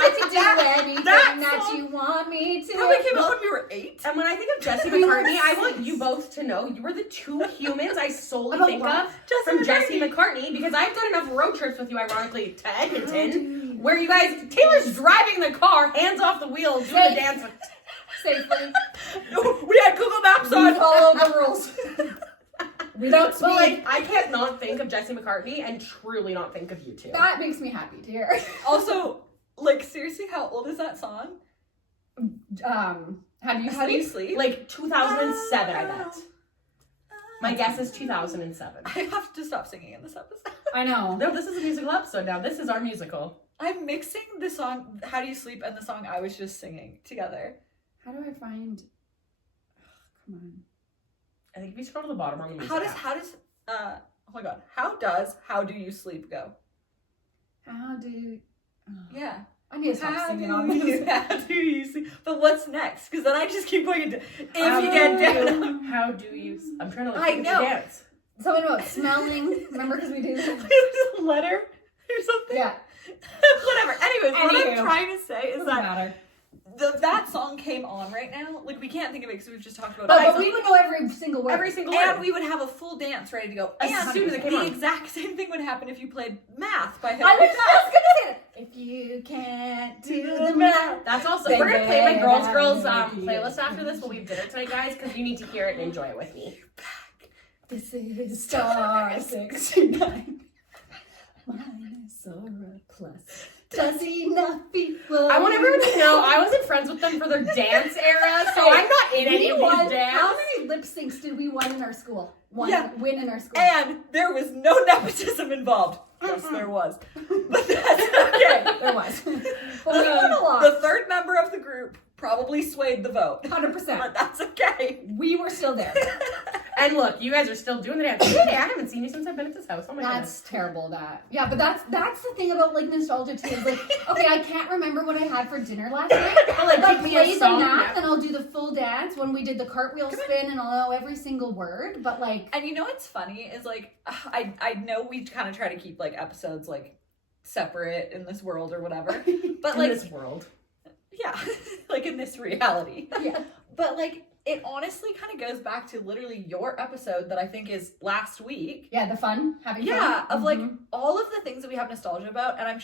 I can do anything that that song- you want me to. Probably came out when we were 8. And when I think of Jesse We were McCartney, I want six. you both to know you were the two humans I solely About think what? of from Jesse McCartney because I've done enough road trips with you, ironically, to Edmonton, where you guys, Taylor's driving the car, hands off the wheel, doing Safe. the dance with. Safely. We had Google Maps We on. follow the rules. We don't speak. But like, I can't not think of Jesse McCartney and truly not think of you two. That makes me happy to hear. Also, like, seriously, how old is that song? How do you How do you sleep? sleep? Like 2007, I bet. My guess is 2007. I have to stop singing in this episode. I know. No, this is a musical episode now. This is our musical. I'm mixing the song "How Do You Sleep" and the song I was just singing together. How do I find? Come on. I think if you scroll to the bottom on the music How does oh my god, how do you sleep go? How do? Oh, Yeah. I need to stop How singing do on you, music. how do you sleep? But what's next? Because then I just keep going into if How you do get down. How do you? I'm trying to like I think of know. the dance. Something about smelling. Remember, because we do. There's a letter or something. Yeah. Whatever. Anyways, what I'm Anywho. trying to say is Doesn't that matter. that song came on right now. Like, we can't think of it because we've just talked about But, it. we would know every single word. Every single And word. we would have a full dance ready to go. As And soon as it came the on. exact same thing would happen if you played Math by I Hilary was just gonna say that. If you can't do the math. That's also. Baby, We're gonna play my girls baby. playlist after this. We'll leave dinner tonight, guys, because you need to hear it and enjoy it with me. This is star 69. Minus or a plus. Does enough equal? I want everyone to know I wasn't friends with them for their dance era, so I'm not in any of won. these dance. How many lip syncs did we win in our school? Win in our school. And there was no nepotism involved. Yes, there was. But that's okay. There was. But we won a lot. The third member of the group probably swayed the vote. 100%. But that's okay. We were still there. And look, you guys are still doing the dance. Hey, I haven't seen you since I've been at this house. Oh my goodness. That's terrible. That yeah, but that's the thing about like nostalgia too. Is like, okay, I can't remember what I had for dinner last night. But like, I'll give me a play the song. math and I'll do the full dance when we did the cartwheel spin and I'll know every single word. But like, And you know what's funny is like I know we kind of try to keep like episodes like separate in this world or whatever. But In like this world. yeah, like in this reality. yeah, But like it honestly kind of goes back to literally your episode that I think is last week. yeah, the fun having Yeah, fun. of like Mhm. all of the things that we have nostalgia about, and I'm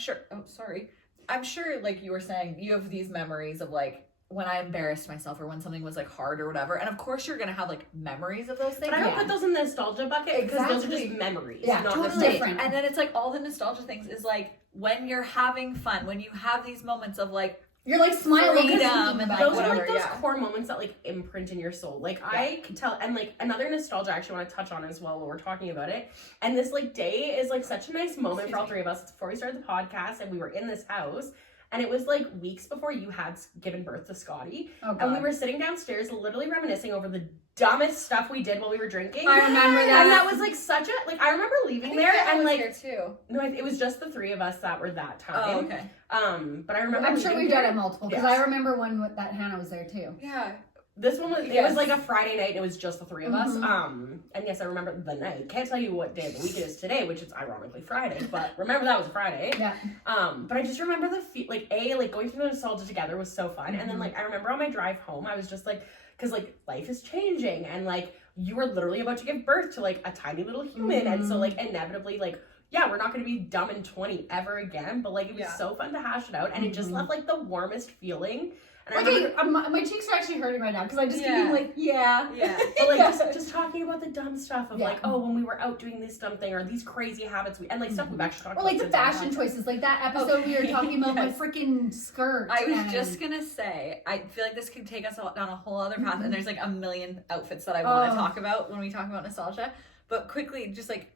sure like you were saying you have these memories of like when I embarrassed myself or when something was like hard or whatever, and of course you're gonna have like memories of those things. But I don't Yeah. put those in the nostalgia bucket because those are Exactly. just memories, Yeah, not totally nostalgia. different. And then it's like all the nostalgia things is like when you're having fun, when you have these moments of like You're like smiling. Freedom and, like, those are whatever, like those yeah. core moments that like imprint in your soul. Like I can tell, and like another nostalgia I actually want to touch on as well while we're talking about it. And this like day is like such a nice moment for all three of us. It's before we started the podcast, and we were in this house. And it was like weeks before you had given birth to Scotty. Oh, and we were sitting downstairs literally reminiscing over the dumbest stuff we did while we were drinking. I remember that. And that was like such a, like I remember leaving there and was like, here too. no, it was just the three of us that were that time. Oh, okay. But I remember I'm sure leaving we've done there. it multiple because Yes. I remember when that Hannah was there too. Yeah. This one was, it Yes. was like a Friday night and it was just the three of us. Mhm. And yes, I remember the night. Can't tell you what day of the week it is today, which is ironically Friday, but remember that was a Friday. Yeah. But I just remember like going through the nostalgia together was so fun. And then like, I remember on my drive home, I was just like, cause like life is changing and like, you were literally about to give birth to like a tiny little human. And so like inevitably like, yeah, we're not going to be dumb and 20 ever again, but like, it was so fun to hash it out. And it just left like the warmest feeling. And I remember, my cheeks are actually hurting right now because I'm just Yeah. being like, yeah. but like just talking about the dumb stuff of like, oh, when we were out doing this dumb thing or these crazy habits and like stuff we've actually talked Or about. like the since our fashion podcast. choices, like that episode we were talking about my freaking skirt. I was and- just gonna say, I feel like this could take us down a whole other path, and there's like a million outfits that I want to talk about when we talk about nostalgia. But quickly, just like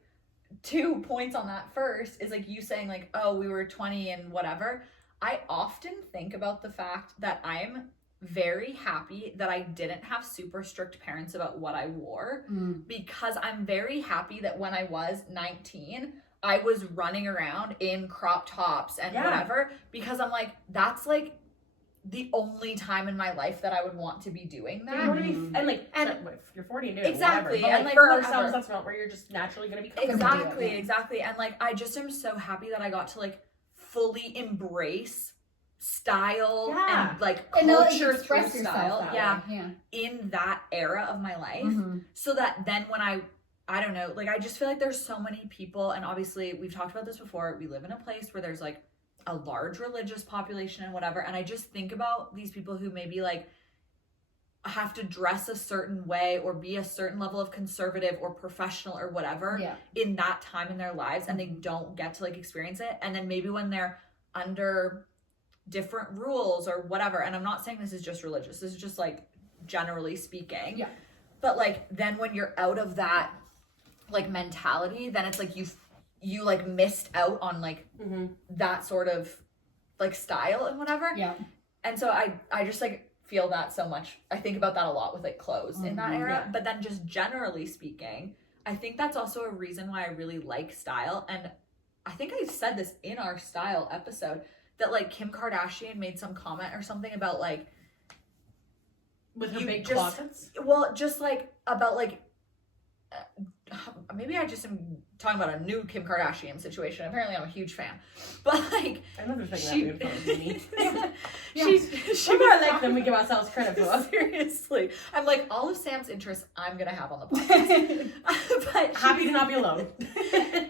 2 points on that. First is like you saying like, oh, we were 20 and whatever. I often think about the fact that I'm very happy that I didn't have super strict parents about what I wore, because I'm very happy that when I was 19, I was running around in crop tops and whatever, because I'm like, that's like the only time in my life that I would want to be doing that. You want to be, and like, if you're 40 and doing Exactly, it, whatever. But and, like, like, for whatever. ourselves, that's not where you're just naturally going to be comfortable. Exactly. And like, I just am so happy that I got to like fully embrace style and like culture through style. Yeah. In that era of my life. So that then when I don't know, like I just feel like there's so many people, and obviously we've talked about this before, we live in a place where there's like a large religious population and whatever, and I just think about these people who maybe like have to dress a certain way or be a certain level of conservative or professional or whatever in that time in their lives, and they don't get to like experience it. And then maybe when they're under different rules or whatever, and I'm not saying this is just religious, this is just like generally speaking, but like then when you're out of that like mentality, then it's like you like missed out on like that sort of like style and whatever. And so I just like feel that so much. I think about that a lot with like clothes in that era. But then just generally speaking, I think that's also a reason why I really like style. And I think I said this in our style episode, that like Kim Kardashian made some comment or something about like With her you big just- closets? well, just like about like maybe I just am talking about a new Kim Kardashian situation. Apparently I'm a huge fan, but like Another thing that made fun of me. she's We're more like than we give ourselves credit for. seriously, I'm like all of Sam's interests I'm gonna have on the podcast. But Happy to not be alone.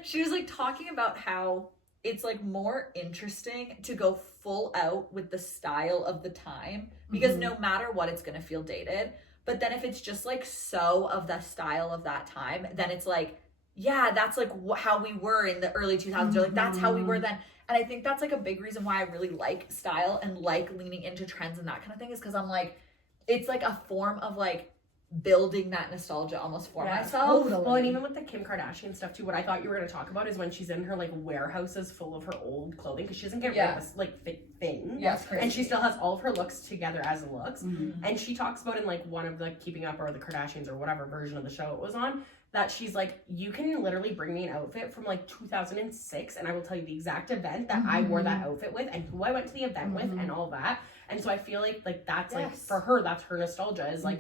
she was like talking about how it's like more interesting to go full out with the style of the time, because no matter what, it's gonna feel dated. But then if it's just like so of the style of that time, then it's like, yeah, that's like how we were in the early 2000s, or like that's how we were then. And I think that's like a big reason why I really like style and like leaning into trends and that kind of thing, is because I'm like, it's like a form of like building that nostalgia almost for myself. Totally. Well, and even with the Kim Kardashian stuff too, what I thought you were going to talk about is when she's in her like warehouses full of her old clothing, because she doesn't get rid of this like thing. Yes, crazy. And she still has all of her looks together as looks. And she talks about in like one of the Keeping Up or the Kardashians or whatever version of the show it was on, that she's like, you can literally bring me an outfit from like 2006 and I will tell you the exact event that I wore that outfit with and who I went to the event with and all that. And so I feel like that's like, for her, that's her nostalgia, is like,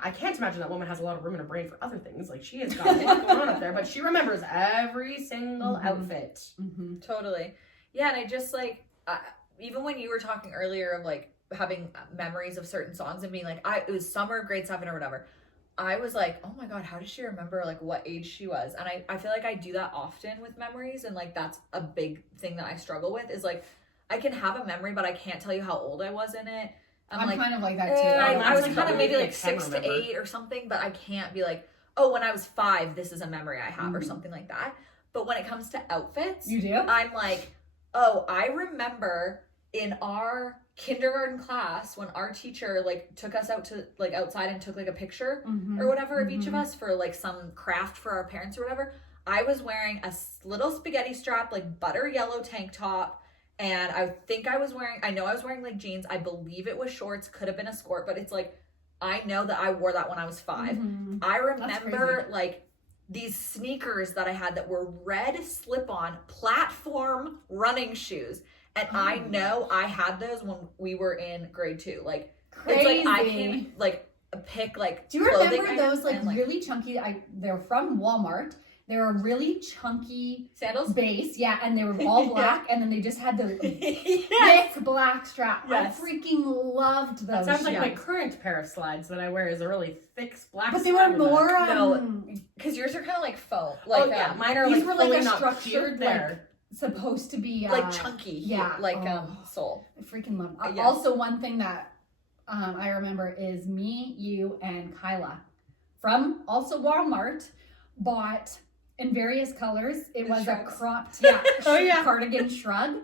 I can't imagine that woman has a lot of room in her brain for other things. Like she has got a lot going on up there, but she remembers every single outfit. Totally. Yeah, and I just like, even when you were talking earlier of like having memories of certain songs and being like, it was summer, grade 7 or whatever, I was like, oh my God, how does she remember like what age she was? And I feel like I do that often with memories, and like that's a big thing that I struggle with, is like I can have a memory, but I can't tell you how old I was in it. I'm like, kind of like that too. I was like kind of the maybe only like thing I can 6 to remember. 8 or something, but I can't be like, oh, when I was 5, this is a memory I have or something like that. But when it comes to outfits, You do? I'm like, oh, I remember in our kindergarten class when our teacher like took us out to like outside and took like a picture Mhm. or whatever of each of us for like some craft for our parents or whatever. I was wearing a little spaghetti strap, like butter yellow tank top. And I think I was wearing like jeans. I believe it was shorts, could have been a skirt, but it's like, I know that I wore that when I was 5. Mhm. I remember crazy. like these sneakers that I had that were red slip-on platform running shoes. And I know I had those when we were in grade 2. Like, it's like I can like pick like Do you clothing remember those like and, really chunky? They're from Walmart. They're a really chunky sandals? base, yeah, and they were all black, and then they just had the Yes. thick black strap. Yes. I freaking loved those. That sounds like shoes. my current pair of slides that I wear is a really thick black. But they were slide in the more. back. No. Because yours are kind of like faux. Like, Oh yeah, mine are these like were like fully a not structured, cured there. supposed to be like chunky. yeah, Like oh. sole. I freaking love. Yes. Also, one thing that I remember is me, you, and Kyla from also Walmart bought in various colors. It The was shrugs. a cropped, Oh, yeah. cardigan shrug,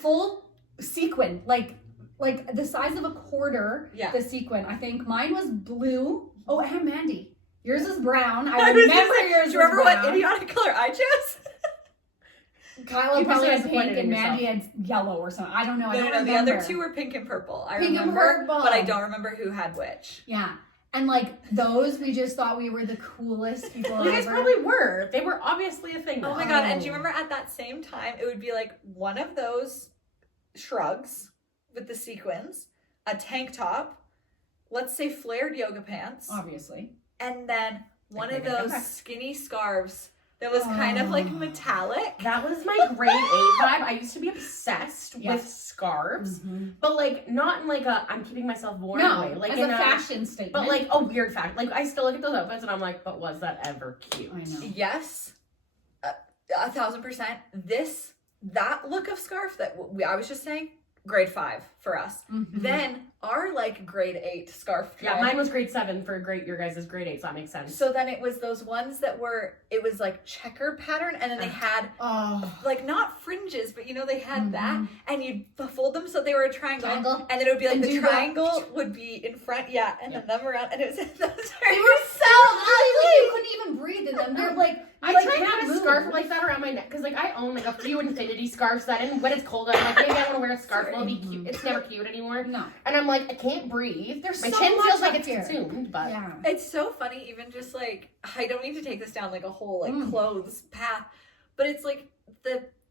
full sequin, like the size of a quarter. Yeah. The sequin. I think mine was blue. Oh, and Mandy, yours is brown. I I was gonna remember say, yours. do you was remember what brown. idiotic color I chose? Kyla You probably must had have pink disappointed and in Mandy had yellow or something. I don't know. I don't The remember. other two were pink and purple. I Pink and remember, purple. but I don't remember who had which. Yeah. And like those, we just thought we were the coolest people Well, you guys ever. probably were. They were obviously a thing. Oh my then. god, and do you remember at that same time, it would be like one of those shrugs with the sequins, a tank top, let's say flared yoga pants, Obviously. and then one Like of a those backpack. skinny scarves that was kind of like Oh. metallic. That was my grade 8 vibe. I used to be obsessed Yes. with scarves, Mm-hmm. but like not in like a I'm keeping myself warm No, way. Like as in a fashion statement. but like a weird fact. Like I still look at those outfits and I'm like, but was that ever cute? I know. Yes, 1,000%. That look of scarf that I was just saying, grade 5 for us. Mhm. Then our like grade 8 scarf Yeah, trend. mine was grade 7 for your guys' grade 8, so that makes sense. So then it was those ones that were, it was like checkered pattern, and then they had Oh. like not fringes, but you know they had that, Mhm. and you'd fold them so they were a triangle, Triangle. and then it would be like And the do that. triangle would be in front, yeah, and then them around, and it was those They are were so ugly. You couldn't even breathe in them. They're like, I like, try and can't have a move. scarf like that around my neck because like I own like a few infinity scarves that and when it's cold I'm like maybe I want to wear a scarf. It'll be cute. It's never cute anymore. No. And I'm like I can't breathe. There's My so chin much feels like up it's here. consumed, but Yeah. It's so funny, even just like, I don't mean to take this down like a whole like Mm. clothes path, but it's like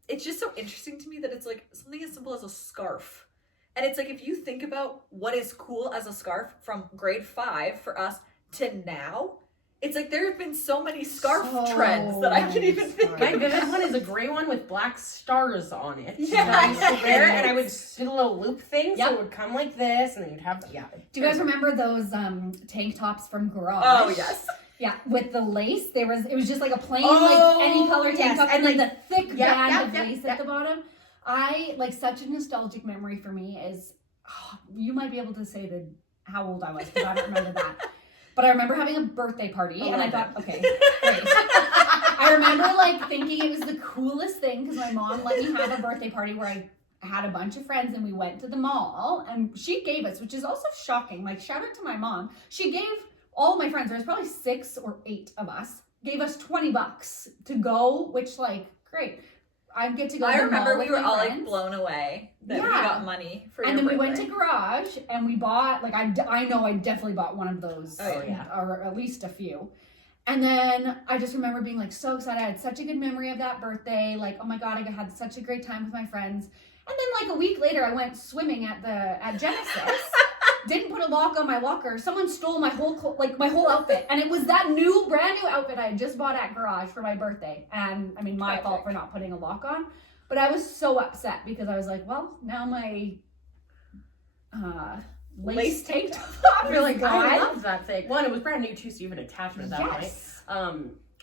it's just so interesting to me that it's like something as simple as a scarf. And it's like, if you think about what is cool as a scarf from grade 5 for us to now, it's like there have been so many scarf So trends that I can many even think scarves. my of. vivid one is a gray one with black stars on it. Yes. That I used to wear, and I would do a little loop thing, so Yep. it would come like this, and then you'd have Do you guys remember those tank tops from Garage? Oh yes. Yeah, with the lace, it was just like a plain, Oh, like any color tank yes, top, and and like the thick Yep, band yep, of yep, lace yep. at the bottom. I like such a nostalgic memory for me is you might be able to say how old I was because I don't remember that, but I remember having a birthday party and I thought, okay, great. I remember like thinking it was the coolest thing because my mom let me have a birthday party where I had a bunch of friends and we went to the mall and she gave us, which is also shocking. Like shout out to my mom, she gave all my friends, there was probably 6 or 8 of us, gave us $20 to go, which like, great. I get to go to I the remember mall we with were my all like friends. blown away that we Yeah. got money for And your then we went to birthday. Garage and we bought, like I know I definitely bought one of those, Oh, yeah. or at least a few. And then I just remember being like so excited. I had such a good memory of that birthday. Like, oh my God, I had such a great time with my friends. And then like a week later, I went swimming at Genesis. Didn't put a lock on my locker. Someone stole my whole outfit. And it was that brand new outfit I had just bought at Garage for my birthday. And I mean, my fault for not putting a lock on. But I was so upset because I was like, well, now my lace tank top You're like, is I gone. love that thing. One, it was brand new too, so you have an attachment at that point. Yes.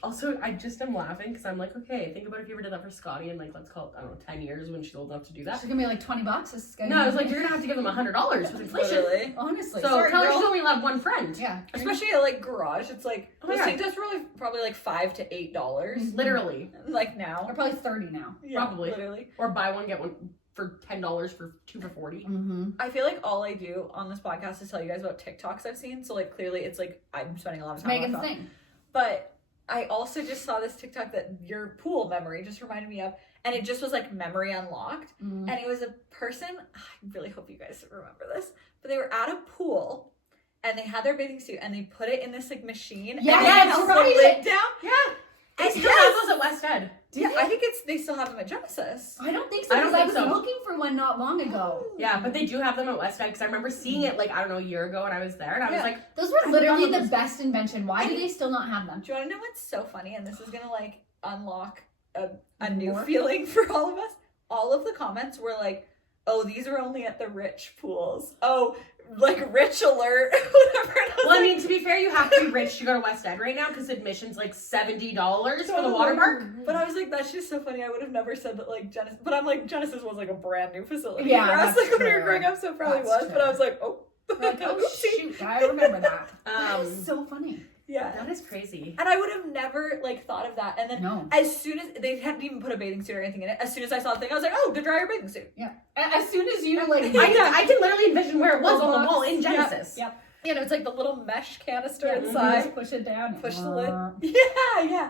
Also, I just am laughing because I'm like, okay, think about if you ever did that for Scotty in like, let's call it, I don't know, 10 years when she's old enough to do that. She's gonna be like $20. This is gonna No, I was like, you're gonna have to give them $100 with inflation. Literally. honestly. So Sorry, tell her girl. she's only allowed one friend. Yeah. Especially at like Garage, it's like Oh my those God. things that's really probably like $5 to $8. Literally. Like now. Or probably 30 now. Yeah, Probably. Literally. Or buy one, get one for $10 for 2 for $40. Mm-hmm. I feel like all I do on this podcast is tell you guys about TikToks I've seen. So like clearly it's like I'm spending a lot of time Megan's on my phone. thing. But I also just saw this TikTok that your pool memory just reminded me of. And it just was like memory unlocked. Mm. And it was a person, I really hope you guys remember this, but they were at a pool and they had their bathing suit and they put it in this like machine. Yeah, and they that's held right. the lid down. Yeah. They And still yes. have those at West Ed. Yeah, I think they still have them at Genesis. I don't think so, I don't because I think was so. looking for one not long ago. Yeah, but they do have them at West Ed because I remember seeing it like, I don't know, a year ago when I was there. And I was like, Those were I literally forgot the those- best invention. Why do they still not have them? Do you want to know what's so funny? And this is going to like unlock a new More? feeling for all of us. All of the comments were like, oh, these are only at the rich pools. Oh, like rich alert, whatever. And well, I mean, to be fair, you have to be rich to go to West Ed right now because admission's like $70 for the water park. But I was like, that's just so funny. I would have never said that like Genesis. But I'm like, Genesis was like a brand new facility Yeah, for us. that's Like when we were true. growing up, so it probably That's was. But I was like, oh. Like, oh Oopsie. shoot, I remember that. That is so funny. Yeah. That is crazy. And I would have never like thought of that. And then No. as soon as they hadn't even put a bathing suit or anything in it, as soon as I saw the thing, I was like, oh, to dry your bathing suit. Yeah. As soon as you like, I can literally envision where it was on the wall in Yeah. Genesis. Yep. You know, it's like the little mesh canister Yeah, inside. just push it down. Push the lid. Yeah.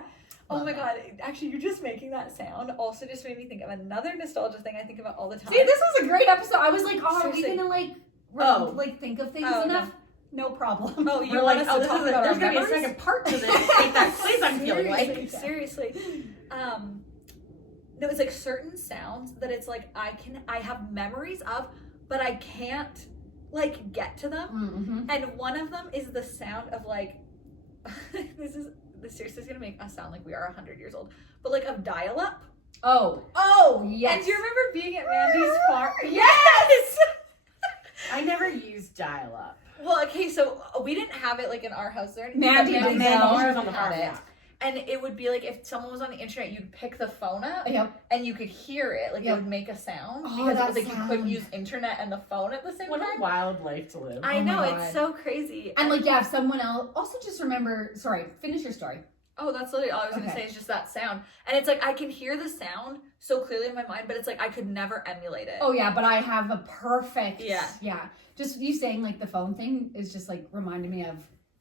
Oh Love my that. god, actually, you just making that sound also just made me think of another nostalgia thing I think about all the time. See, this was a great episode. I was like, oh, are we Seriously. gonna like, Oh. like think of things Oh, enough? No problem. Oh, you We're want like, us oh, to this talk is about there's our gonna be a memories? second part to this. Take that quiz, I'm feeling like. Seriously. No, it's like certain sounds that it's like I have memories of, but I can't like get to them. Mm-hmm. And one of them is the sound of like, this seriously is gonna make us sound like we are 100 years old, but like of dial-up. Oh, yes. And do you remember being at Mandy's farm? Yes! I never used dial-up. Well, okay, so we didn't have it like in our house there. Mandy but did Mandy's though. She was on the had farm, it. yeah. And it would be like if someone was on the internet, you'd pick the phone up Yep. and you could hear it, like Yep. it would make a sound Oh, because it that was like you couldn't sound. use internet and the phone at the same What time. a wild life to live. I Oh my know, God. it's so crazy. And like, yeah, if someone else. Also, just remember. Sorry, finish your story. Oh, that's literally all I was gonna Okay. say is just that sound. And it's like I can hear the sound so clearly in my mind, but it's like I could never emulate it. Oh yeah, but I have a perfect. Yeah. Yeah. Just you saying like the phone thing is just like reminded me of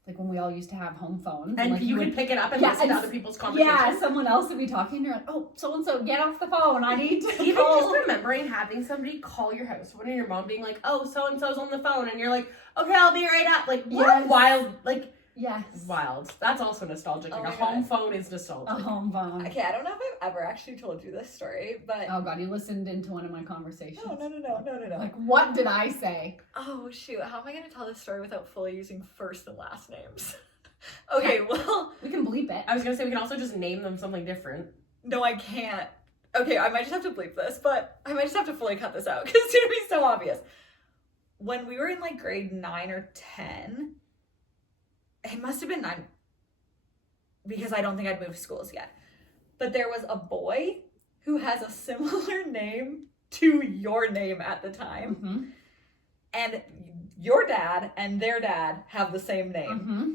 like when we all used to have home phones. And like, you would- could pick it up and Yeah, listen to and other people's conversations. Yeah, someone else would be talking, and you're like, oh, so and so, get off the phone. I need to Even call. just remembering having somebody call your house, one of your mom being like, oh, so-and-so's on the phone, and you're like, okay, I'll be right up. Like, what Yes. a wild, like, Yes. wild. That's also nostalgic. Oh Like, a my home God. phone is nostalgic. A home phone. Okay, I don't know if I've ever actually told you this story, but Oh god, you listened into one of my conversations. no. Like, what did I say? Oh shoot, how am I gonna tell this story without fully using first and last names? Okay, well, We can bleep it. I was gonna say, we can also just name them something different. no, I can't. Okay, I might just have to bleep this, but I might just have to fully cut this out because it's gonna be so obvious. When we were in like grade 9 or 10, it must have been 9 because I don't think I'd moved schools yet. But there was a boy who has a similar name to your name at the time. Mm-hmm. And your dad and their dad have the same name. Mm-hmm.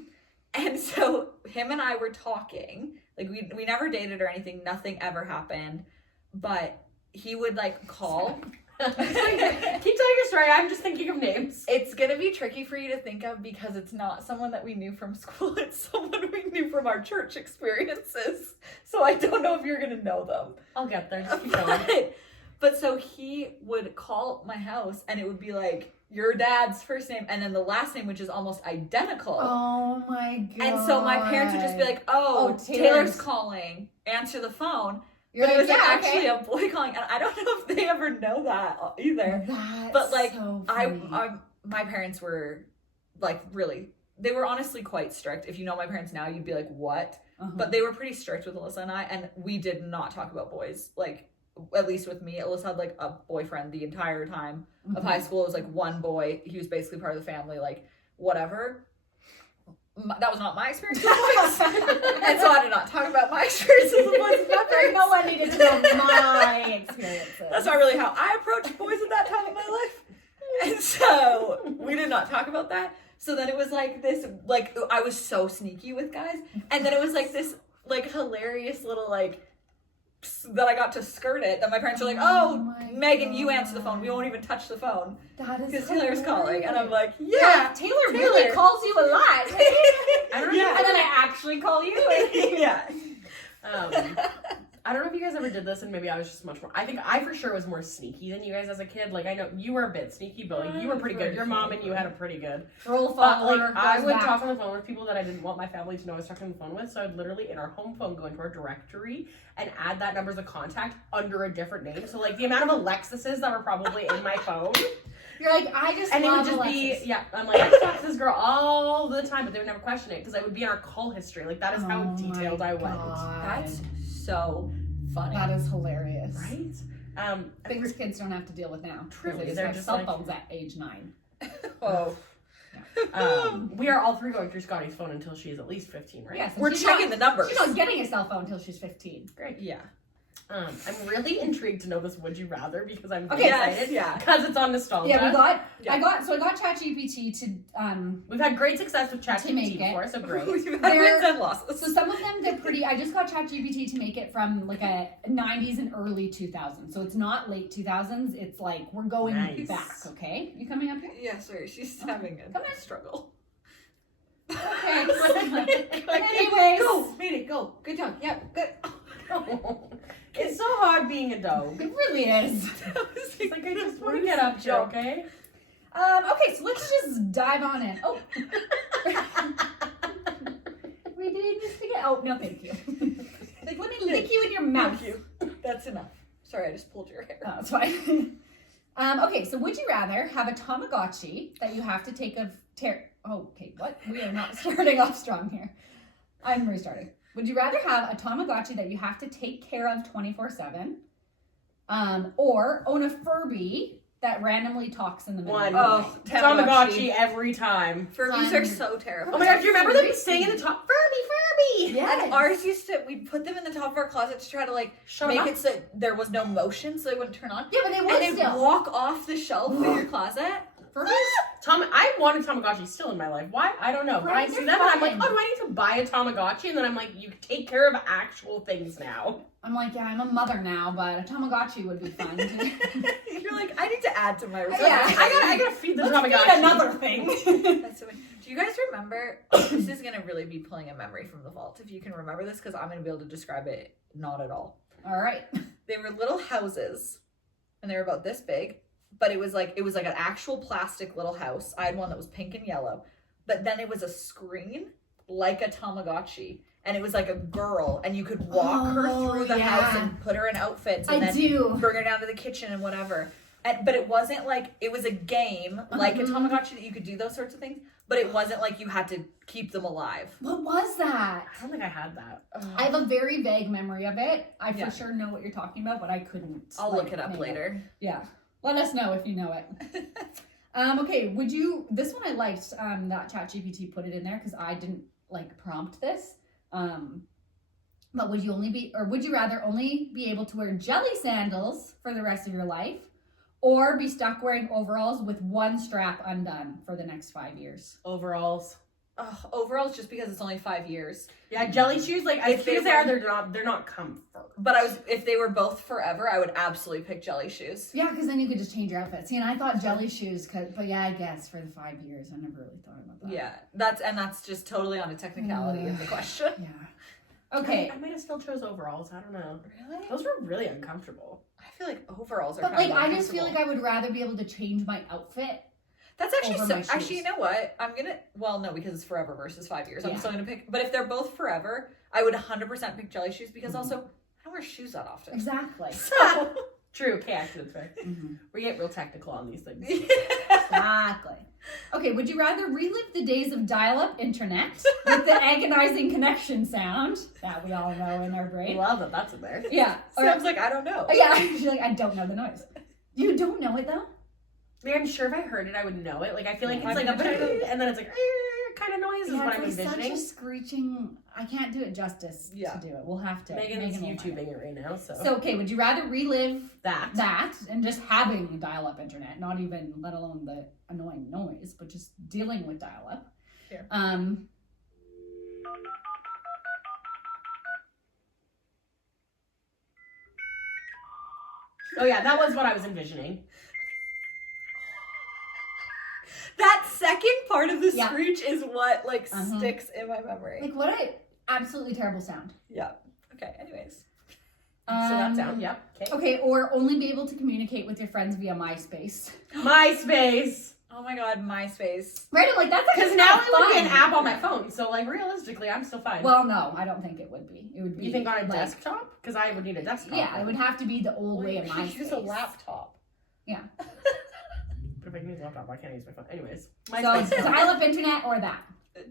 And so him and I were talking, like we never dated or anything, nothing ever happened, but he would like call. Keep telling your story. I'm just thinking of names. It's gonna be tricky for you to think of because it's not someone that we knew from school, it's someone we knew from our church experiences. So I don't know if you're gonna know them. I'll get there. Just keep going. But so he would call my house and it would be like your dad's first name and then the last name, which is almost identical. Oh my god. And so my parents would just be like, oh, Oh, Taylor's calling. Answer the phone. You're But it was yeah, actually okay. a boy calling. And I don't know if they ever know that either. That's But, like, so I funny. my parents were like really, they were honestly quite strict. If you know my parents now, you'd be like, what? Uh-huh. But they were pretty strict with Alyssa and I. And we did not talk about boys. Like, at least with me, Alyssa had like a boyfriend the entire time of high school. It was like one boy. He was basically part of the family, like whatever. That was not my experience with boys. And so I did not talk about my experiences with boys with my parents. No one needed to know my experiences. That's not really how I approached boys at that time in my life. And so we did not talk about that. So then it was like this, like I was so sneaky with guys. And then it was like this like hilarious little like that I got to skirt it, that my parents were like, Oh oh, my Megan, you God. answer the phone. We won't even touch the phone That is because Taylor's calling. And I'm like, Yeah, yeah. Taylor really calls you a lot. I don't know. Yeah. And then I actually call you. Yeah. I don't know if you guys ever did this, and maybe I was just much more. I think I for sure was more sneaky than you guys as a kid. Like I know you were a bit sneaky, but like you were pretty good. Your mom and you had a pretty good. Rule But follower. like I goes would back. talk on the phone with people that I didn't want my family to know I was talking on the phone with. So I'd literally in our home phone go into our directory and add that number as a contact under a different name. So like the amount of Alexis's that were probably in my phone. You're like, I just And it would love just Alexis. be, yeah, I'm like, I talk to this girl all the time, but they would never question it because I would be in our call history. Like, that is how Oh detailed my I went. God. That's so funny. That is hilarious. Right? Things kids don't have to deal with now. Truly, Because they're have just cell like- phones at age 9. Oh. We are all three going through Scotty's phone until she is at least 15, right? Yes, We're she's checking not- the numbers. She's not getting a cell phone until she's 15. Great. Yeah. I'm really intrigued to know this would you rather because I'm Okay, excited. yeah. Because it's on nostalgia. Yeah, Yeah. I got ChatGPT to We've had great success with To make ChatGPT it. before, so great. We've had There- wins and losses. so some of them they're pretty. I just got ChatGPT to make it from like a 90s and early 2000s. So it's not late 2000s. It's like we're going Nice. back. Okay, you coming up here? Yeah, sorry, she's having a Come on. struggle. Okay. Anyways. Anyways, Go, made it, go. Good job. Yeah, good. It's so hard being a dog. it really is. It's like I just want to get up here, okay? Okay, so let's just dive on in. Oh, we did this together. Oh no, thank you. Like let me lick you in your mouth. Thank you. That's enough. Sorry, I just pulled your hair. Oh, it's fine. Okay, so would you rather have a Tamagotchi that you have to take of okay, what? We are not starting off strong here. I'm restarting. Would you rather have a Tamagotchi that you have to take care of 24/7, or own a Furby that randomly talks in the middle? One. of Oh, the night? Tamagotchi every time. Furbies are so terrifying. Oh my god, do you remember them saying in the top, Furby? Yes. And ours used to, we'd put them in the top of our closet to try to like Shut make up. it so there was no motion so they wouldn't turn on. Yeah, but they And would they'd still. walk off the shelf in your closet. Furbies? I wanted Tamagotchi still in my life. Why? I don't know. But Right, I see they're them and I'm like, fun. oh, do I need to buy a Tamagotchi? And then I'm like, you take care of actual things now. I'm like, yeah, I'm a mother now, but a Tamagotchi would be fun. You're like, I need to add to my Yeah, responsibility. I gotta feed the Let's Tamagotchi. feed another thing. That's so funny. Do you guys remember? This is gonna really be pulling a memory from the vault. If you can remember this, because I'm gonna be able to describe it not at all. All right. They were little houses, and they were about this big. But it was like an actual plastic little house. I had one that was pink and yellow, but then it was a screen like a Tamagotchi, and it was like a girl, and you could walk her through the house and put her in outfits, and I then do. bring her down to the kitchen and whatever. But it wasn't like it was a game like a Tamagotchi that you could do those sorts of things. But it wasn't like you had to keep them alive. What was that? I don't think I had that. I have a very vague memory of it. I Yeah. for sure know what you're talking about, but I couldn't. I'll like, look it up name later. Yeah. Let us know if you know it. Okay, this one I liked that ChatGPT put it in there because I didn't like prompt this. But would you rather only be able to wear jelly sandals for the rest of your life or be stuck wearing overalls with one strap undone for the next 5 years? Overalls. Overalls, just because it's only 5 years. Yeah, jelly shoes, like as If cute as they they were- are, they're not comfort. But if they were both forever, I would absolutely pick jelly shoes. Yeah, because then you could just change your outfit. See, and I thought jelly shoes, but yeah, I guess for the 5 years, I never really thought about that. Yeah, that's just totally on a technicality of the question. Yeah. Okay. I might have still chose overalls. I don't know. Really? Those were really uncomfortable. I feel like overalls are. But kind like, of I just feel like uncomfortable. I would rather be able to change my outfit. That's actually over so. my shoes. Actually, you know what? I'm gonna. Well, no, because it's forever versus 5 years. I'm Yeah. still gonna pick. But if they're both forever, I would 100% pick jelly shoes because also I don't wear shoes that often. Exactly. So true. Okay, actually, that's fair. Mm-hmm. We get real technical on these things. Exactly. Okay, would you rather relive the days of dial-up internet with the agonizing connection sound that we all know in our I brain? love that that's in there. Yeah. Sounds like I don't know. Oh, yeah, she's like, I don't know the noise. You don't know it though? I mean, I'm sure if I heard it, I would know it. Like, I feel like Yeah. it's like a and then it's like kind of noise is Yeah, what I'm it's like envisioning. such a screeching. I can't do it justice Yeah. to do it. We'll have to. Megan's Megan will find YouTubing it right now, so, So okay, would you rather relive that. that and just having dial-up internet, not even let alone the annoying noise, but just dealing with dial-up? Sure. Oh yeah, that was what I was envisioning. That second part of the Yeah. screech is what like sticks in my memory. Like what a absolutely terrible sound. Yeah. Okay. Anyways. So that sound, yep. Okay. Okay, or only be able to communicate with your friends via MySpace. MySpace. Oh my God, MySpace. Right? I'm like, that's Because actually now not it would be an fun. app on my phone. So like realistically, I'm still fine. Well, no, I don't think it would be. It would be. you think on a like, desktop? Because I would need a desktop. Yeah, it would have to be the old way of You MySpace. should use a laptop. Yeah. But if I can use a laptop, I can't use my phone. Anyways. So MySpace. dial-up internet or that.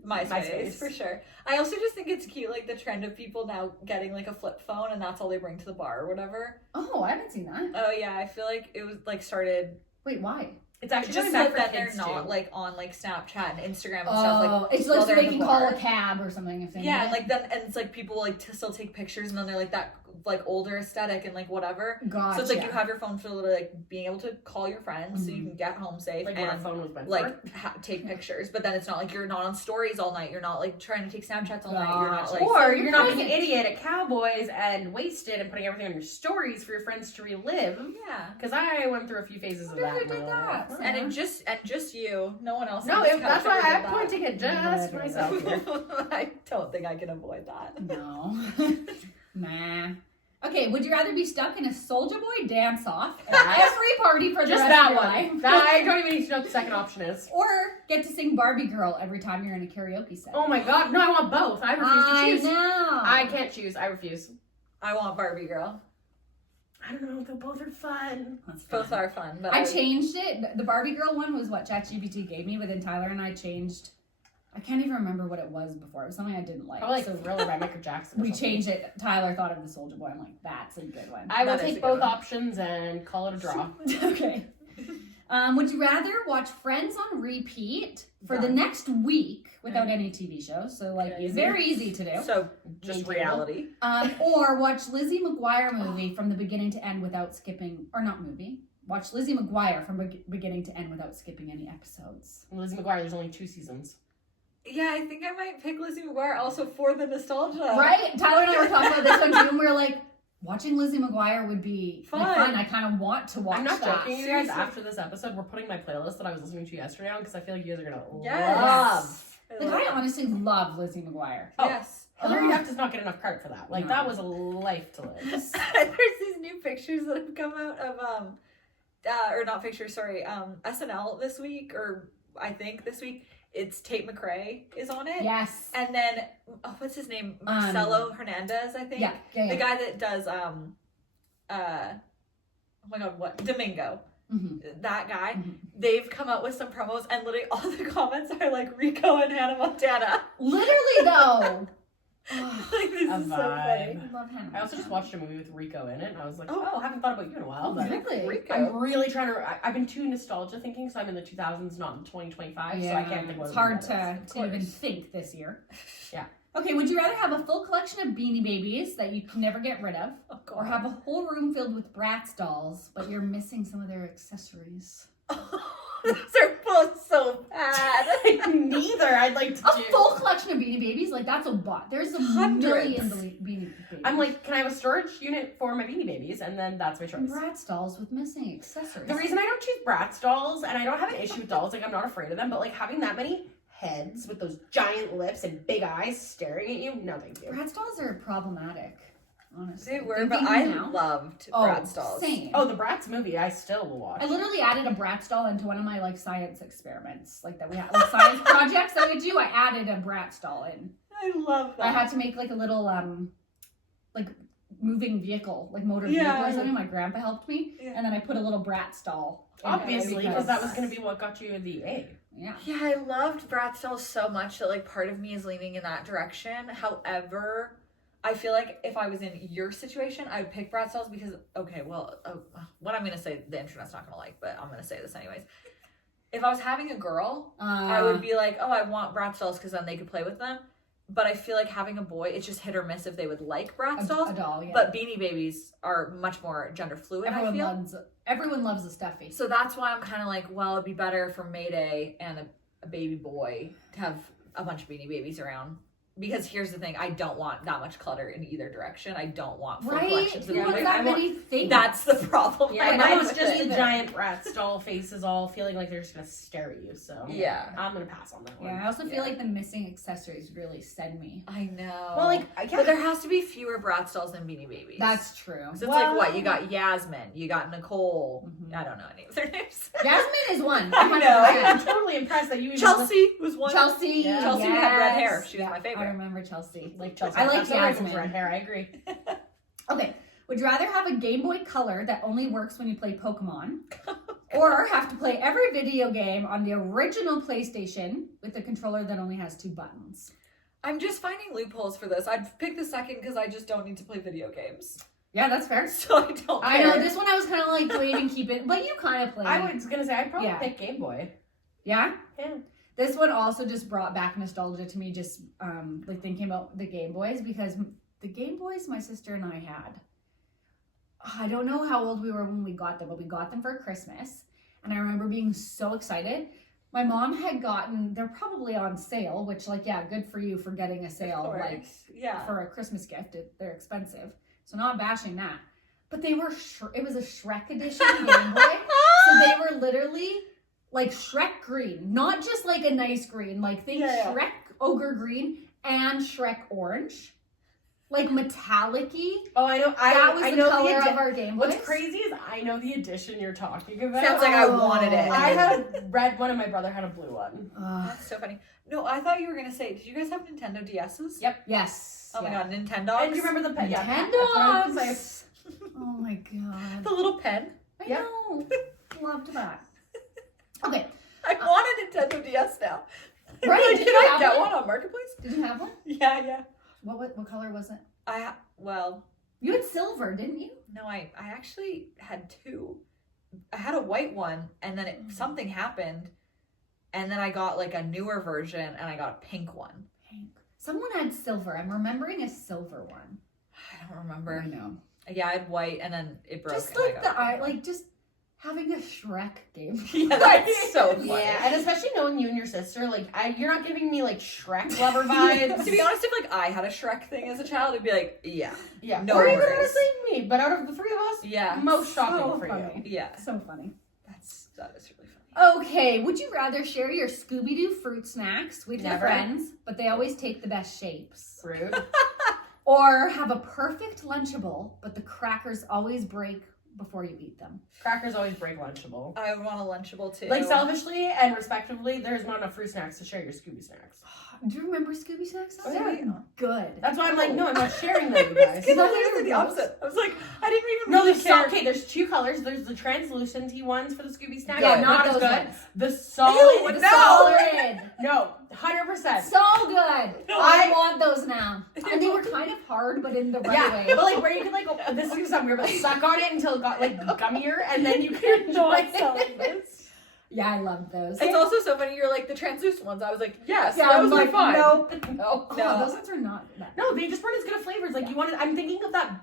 MySpace for sure. I also just think it's cute, like the trend of people now getting like a flip phone and that's all they bring to the bar or whatever. Oh, I haven't seen that. Oh yeah, I feel like it was like started Wait, why? It's actually just meant so for that they're kids not too. like on like Snapchat and Instagram and Oh, stuff like. it's while like so they're they in the can call bar. a cab or something if they Yeah, need and it. like then and it's like people like to still take pictures and then they're like that like older aesthetic and like whatever. Gotcha. So it's like you have your phone for literally like being able to call your friends so you can get home safe Like what a and phone was meant like for. take pictures. But then it's not like you're not on stories all night. You're not like trying to take Snapchats all night. You're not Gotcha. like Or you're not being an present. idiot at Cowboys and wasted and putting everything on your stories for your friends to relive. yeah. Because I went through a few phases of Wonder that. who in did my life. that? And just you, no one else. No, on this if, couch that's why ever did I'm that. pointing at just Yeah, myself here. I don't think I can avoid that. No. Nah. Okay, would you rather be stuck in a Soulja Boy dance-off at every party for the Just rest that of your one. life? That, I don't even need to know what the second option is. Or get to sing Barbie Girl every time you're in a karaoke set? Oh my god, no, I want both. I refuse to choose. know. I can't choose. I refuse. I want Barbie Girl. I don't know, though both are fun. That's Both fun. are fun, but I changed it. The Barbie Girl one was what ChatGPT gave me, but then Tyler and I changed. I can't even remember what it was before. It was something I didn't like. Probably like so Thriller by Michael Jackson. or we something. changed it. Tyler thought of the Soulja Boy. I'm like, that's a good one. I will That is a take good both one. options and call it a draw. Okay. Would you rather watch Friends on repeat for the Done. next week without any TV shows? So like Easy. very easy to do. So just Maintainable. reality. Or watch Lizzie McGuire movie from the beginning to end without skipping, or not movie. Watch Lizzie McGuire from beginning to end without skipping any episodes. Lizzie McGuire, there's only 2 seasons. Yeah, I think I might pick Lizzie McGuire also for the nostalgia. Right? Tyler and I were talking about this one too, and we were like, watching Lizzie McGuire would be like, fun. I kind of want to watch I'm not that. joking, you guys. Seriously. After this episode, we're putting my playlist that I was listening to yesterday on because I feel like you guys are gonna Yes. love. Like, I honestly love Lizzie McGuire. Oh. Yes. Hilary Duff does not get enough credit for that. Like No. that was a life to live. There's these new pictures that have come out of or not pictures, sorry, SNL this week, or I think this week. It's Tate McRae is on it. Yes. And then what's his name? Marcelo Hernandez, I think. Yeah. The guy that does oh my god, what? Domingo. Mm-hmm. That guy. Mhm. They've come out with some promos and literally all the comments are like Rico and Hannah Montana. Literally though. Oh, Like this A is so vibe. funny. I love Hannah. I also just watched a movie with Rico in it, and I was like, Oh. oh, I haven't thought about you in a while. But Really? Rico. I'm really trying to. I've been too nostalgia thinking, so I'm in the 2000s, not in 2025, so I can't think what It's movie hard that is. to even think this year. Yeah. Okay, would you rather have a full collection of Beanie Babies that you can never get rid of, Oh, God. or have a whole room filled with Bratz dolls, but you're missing some of their accessories? Those are both so bad. Neither. I'd like to A do. full collection of Beanie Babies? Like, that's a lot. There's a Hundreds. million Beanie Babies. I'm like, can I have a storage unit for my Beanie Babies? And then that's my choice. Bratz dolls with missing accessories. The reason I don't choose Bratz dolls, and I don't have an issue with dolls, like I'm not afraid of them, but like having that many heads with those giant lips and big eyes staring at you, no thank you. Bratz dolls are problematic, honestly. They were, Thinking but I now- loved Oh, Bratz dolls. Same. Oh, the Bratz movie, I still will watch. I literally added a Bratz doll into one of my like science experiments, like that we had, like science projects that we do. I added a Bratz doll in. I love that. I had to make like a little like moving vehicle, like motor Yeah. vehicle or something. My grandpa helped me, Yeah. and then I put a little Bratz doll. in it Obviously, because that was going to be what got you the A. Yeah. Yeah, I loved Bratz dolls so much that like part of me is leaning in that direction. However, I feel like if I was in your situation, I would pick Bratz dolls because what I'm gonna say the internet's not gonna like, but I'm gonna say this anyways. If I was having a girl, I would be like, oh, I want Bratz dolls because then they could play with them. But I feel like having a boy, it's just hit or miss if they would like Bratz dolls. a doll. Yeah. But Beanie Babies are much more gender fluid, I feel. Everyone loves a stuffy. So that's why I'm kind of like, well, it'd be better for Mayday and a baby boy to have a bunch of Beanie Babies around. because here's the thing, I don't want that much clutter in either direction. I don't want full Right? collections of Who wants music. that many things? That's the problem. Yeah, I mine's with just it. the giant Bratz doll faces all feeling like they're just gonna stare at you. So Yeah. I'm gonna pass on that one. Yeah, I also feel like the missing accessories really send me. I know. Well, like, but there has to be fewer Bratz dolls than Beanie Babies. That's true. So it's like what? You got Yasmin, you got Nicole. Mhm. I don't know any of their names. Jasmine is one. I know. 100%. I'm totally impressed that you even Chelsea was one. Chelsea. Yeah. Chelsea had red hair. yes. She was my favorite. I remember Chelsea. like Chelsea. I like That's alright with Yasmin. red hair. I agree. Okay. Would you rather have a Game Boy Color that only works when you play Pokemon, or have to play every video game on the original PlayStation with a controller that only has 2 buttons? I'm just finding loopholes for this. I'd pick the second because I just don't need to play video games. Yeah, that's fair. So I don't I care. know this one I was kind of like, do I even keep it? But you kind of play. I was gonna say I'd probably Yeah. pick Game Boy. Yeah. Yeah. This one also just brought back nostalgia to me, just like thinking about the Game Boys, because the Game Boys my sister and I had, I don't know how old we were when we got them, but we got them for Christmas, and I remember being so excited. My mom had gotten, they're probably on sale, which, like, yeah, good for you for getting a sale, like, yeah. for a Christmas gift. They're expensive, so not bashing that. But they were, it was a Shrek edition Game Boy, so they were literally like Shrek green, not just like a nice green, like think Shrek ogre green and Shrek orange, like metallic-y. Oh, I know. That was I the know color the of our Game Boys. What's crazy is I know the edition you're talking about. Sounds like I wanted it. I had a red one and my brother had a blue one. That's so funny. No, I thought you were gonna say, did you guys have Nintendo DSs? Yep. Yes. Oh my god, Nintendo. And do you remember the pen? Yeah, Nintendo. that's what I was gonna say. Oh my god. the little pen? I Yep. know. Loved that. Okay. I want a Nintendo DS now. Right, Like, did can you I have get one? one on Marketplace? Did you have one? Yeah. What color was it? Well, You had silver, didn't you? no, I actually had 2. I had a white one, and then something happened, and then I got like a newer version, and I got a pink one. Pink. Someone had silver. I'm remembering a silver one. I don't remember. I know. Yeah, I had white, and then it broke. Just and I like got pink. just having a Shrek game. Yeah, that's so funny. Yeah, and especially knowing you and your sister, like you're not giving me like Shrek lover vibes. To be honest, if like I had a Shrek thing as a child, it'd be like, yeah, yeah, no or even worries. honestly me. But out of the three of us, yeah, most shocking So for funny. you. yeah. So funny. That is really funny. Okay, would you rather share your Scooby-Doo fruit snacks with your Never. friends, but they always take the best shapes? Rude. Or have a perfect Lunchable, but the crackers always break before you eat them? Crackers always break Lunchable. I would want a Lunchable too. Like selfishly and respectively, there's not enough fruit snacks to share your Scooby snacks. Do you remember Scooby snacks? Oh, yeah. Good. That's why I'm like, no, I'm not sharing them, you guys. It's that what literally you're the gross? opposite. I was like, I didn't even No, really there's care. okay. There's 2 colors. There's the translucent ones for the Scooby snacks. Yeah, Good. not as those good. ones. The solid. The no. solid. No, 100%. So good. No, I want those now. And they were kind of hard, but in the right Yeah, way. but like where you could like, this is gonna sound weird, but suck on it until it got like gummier, and then you could enjoy it. Yeah, I loved those. It's also so funny. You're like the translucent ones. I was like, yes, Yeah, that I'm was like, fine. No. Oh, No. those ones are not that. No, they just weren't as good of flavors. Like you wanted. I'm thinking of that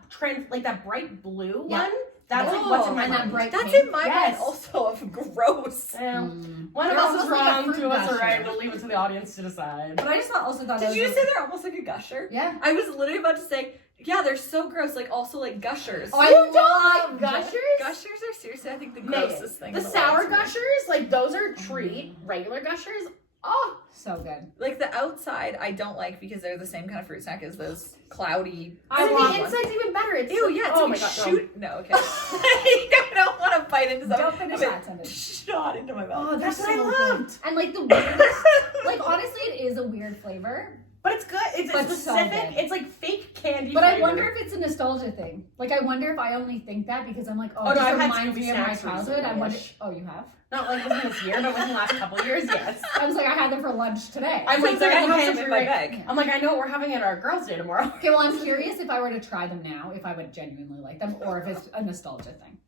like that bright blue Yeah. one. That's like Oh, what's in my and that mind. bright That's pink. in my Yes. mind also of gross. Well, one of They're us is almost like a wrong, fruit 2 of us are gusher. right. We'll leave it to the audience to decide. But I just also thought Did those you were- say they're almost like a gusher? Yeah. I was literally about to say, yeah, they're so gross. Like also like gushers. Oh, I You don't love like gushers? Gushers are seriously, I think, the Megan, grossest thing. the in the sour world to me. gushers, like those are treat. Regular gushers, oh, So good. Like the outside, I don't like because they're the same kind of fruit snack as those cloudy. I and want the one. inside's even better. It's Ew, like, yeah, it's oh like my a god, no. shoot. No, okay. I don't want to bite into something. Don't finish But that sentence. shot into my mouth. Oh, That's what I so loved. good. And like the weirdest, like honestly, it is a weird flavor. But it's good. It's But so specific. good. It's like fake candy. But I flavor. wonder if it's a nostalgia thing. Like I wonder if I only think that because I'm like, oh, Oh, it no, just I've had reminds Scooby me of my snacks childhood. I recently-ish. wonder. Oh, you have? Not like within this year, but within the last couple of years, yes. I was like, I had them for lunch today. I'm Sounds like, like I they're have in some in the my pantry, bag. I'm like, I know what we're having at our girls' day tomorrow. Okay, well, I'm curious if I were to try them now, if I would genuinely like them, or if it's a nostalgia thing.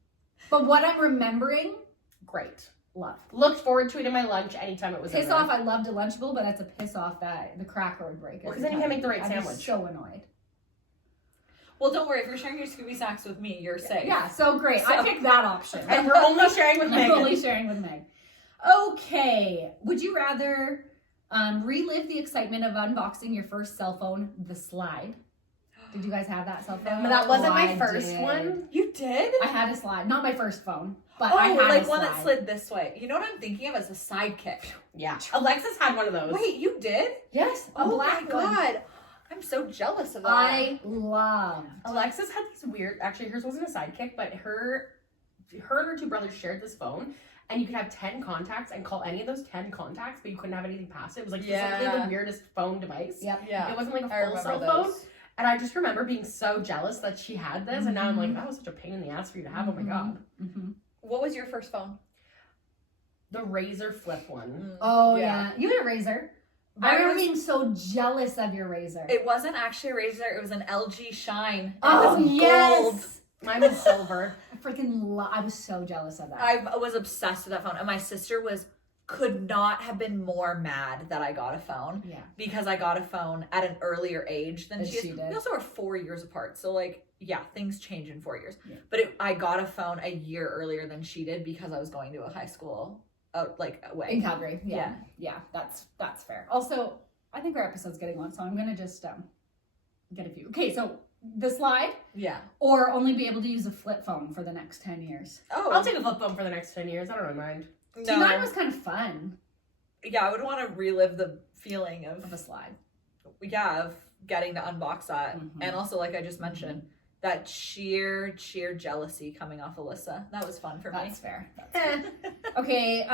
But what I'm remembering, Great. love. Looked forward to it in my lunch anytime it was Piss in there. off, I loved a Lunchable, but that's a piss off that the cracker would break. Well, 'cause every then you time. can't make the right I'd be sandwich. so annoyed. Well, don't worry. If you're sharing your Scooby snacks with me, you're safe. Yeah, so great. I So- picked that option. And we're only sharing with I'm Megan. only sharing with Meg. Okay. Would you rather Relive the excitement of unboxing your first cell phone, the Slide. Did you guys have that cell phone? But that wasn't my I first did. one. You did? I had a Slide. Not my first phone, but Oh, I had like a one Slide. that slid this way. You know what I'm thinking of as a sidekick. Yeah. Alexis had one of those. Wait, you did? Yes, a Oh black my one. god. I'm so jealous of that. I loved. Alexis had these weird, actually hers wasn't a sidekick, but her and her two brothers shared this phone, and you could have 10 contacts and call any of those 10 contacts, but you couldn't have anything past it. It was like specifically the weirdest phone device. Yep. Yeah. It wasn't like I a full remember cell phone. those. And I just remember being so jealous that she had this, and now I'm like, that was such a pain in the ass for you to have. Oh my god. Mm-hmm. What was your first phone? The Razor flip one. Oh yeah. You had a Razor. I Mine remember was- being so jealous of your Razor. It wasn't actually a Razor. It was an LG Shine. Oh it was yes. gold. Mine was silver. I was so jealous of that. I was obsessed with that phone, and my sister could not have been more mad that I got a phone. Yeah. Because I got a phone at an earlier age than Than she she is. did. We also are 4 years apart, so like, yeah, things change in 4 years. Yeah. But I got a phone a year earlier than she did because I was going to a high school, away. In Calgary. Yeah. That's fair. Also, I think our episode's getting long, so I'm gonna just get a few. Okay, so the Slide, Yeah. or only be able to use a flip phone for the next 10 years. Oh, I'll take a flip phone for the next 10 years. I don't really mind. See, mine was kind of fun Yeah, I would want to relive the feeling of of a Slide. of getting to unbox that, Mhm. and also like I just mentioned, that sheer jealousy coming off Alyssa. That was fun for me. That's fair. Okay,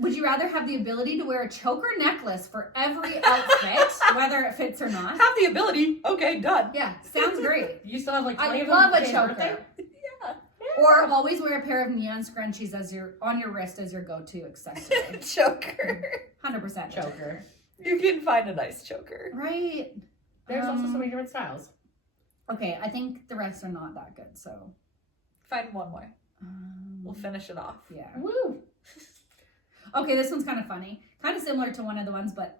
would you rather have the ability to wear a choker necklace for every outfit, whether it fits or not? Have the ability. Okay, done. Yeah, sounds great. You still have like 20 I of them love for a your choker. birthday? Yeah. Or always wear a pair of neon scrunchies on your wrist as your go-to accessory. Choker. 100% Choker. You can find a nice choker. Right. There's also so many different styles. Okay, I think the rest are not that good, so. Find one more. We'll finish it off. Yeah. Woo! Okay, this one's kind of funny. Kind of similar to one of the ones, but